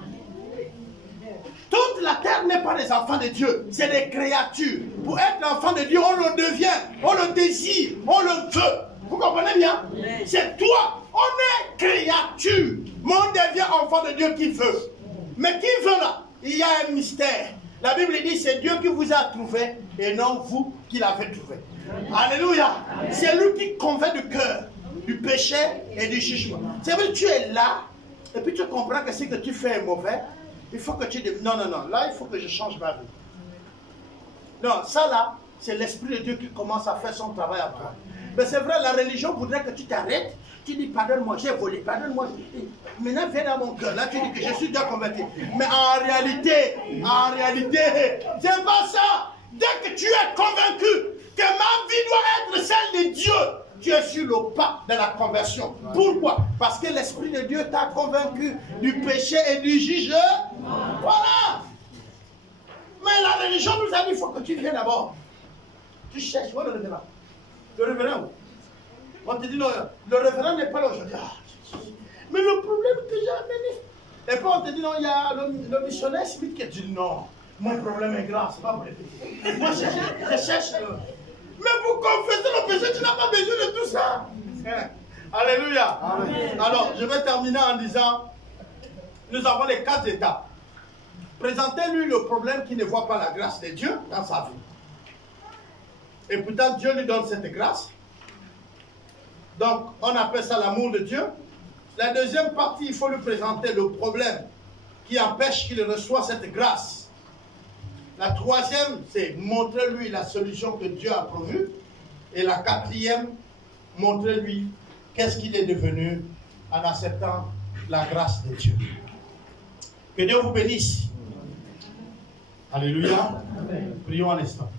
Toute la terre n'est pas les enfants de Dieu, c'est des créatures. Pour être l'enfant de Dieu, on le devient, on le désire, on le veut. Vous comprenez bien? C'est toi, on est créature. Mais on devient enfant de Dieu qui veut. Mais qui veut là? Il y a un mystère. La Bible dit c'est Dieu qui vous a trouvé et non vous qui l'avez trouvé. Alléluia. C'est lui qui convainc du cœur, du péché et du jugement. C'est vrai que tu es là et puis tu comprends que ce que tu fais est mauvais. Il faut que tu dises, non, non, non, là, il faut que je change ma vie. Non, ça là, c'est l'Esprit de Dieu qui commence à faire son travail à toi. Mais c'est vrai, la religion voudrait que tu t'arrêtes. Tu dis, pardonne-moi, j'ai volé, pardonne-moi. Maintenant, viens dans mon cœur. Là, tu dis que je suis déjà converti. Mais en réalité, c'est pas ça. Dès que tu es convaincu que ma vie doit être celle de Dieu, tu es sur le pas de la conversion. Pourquoi? Parce que l'Esprit de Dieu t'a convaincu du péché et du jugement. Voilà. Mais la religion nous a dit, il faut que tu viennes d'abord. Tu cherches, où est le révérend? Le révérend où? On te dit, non, le révérend n'est pas là aujourd'hui. Mais le problème que j'ai amené. Et puis on te dit, non, il y a le missionnaire Smith qui dit, non, mon problème est grave, c'est pas pour les petits. Moi, je cherche. Mais pour confesser le péché, tu n'as pas besoin de tout ça. Alléluia. Amen. Alors, je vais terminer en disant, nous avons les 4 étapes. Présentez-lui le problème qui ne voit pas la grâce de Dieu dans sa vie. Et pourtant, Dieu lui donne cette grâce. Donc, on appelle ça l'amour de Dieu. La deuxième partie, il faut lui présenter le problème qui empêche qu'il reçoive cette grâce. La troisième, c'est montrer-lui la solution que Dieu a prévue. Et la quatrième, montrer-lui qu'est-ce qu'il est devenu en acceptant la grâce de Dieu. Que Dieu vous bénisse. Alléluia. Prions un instant.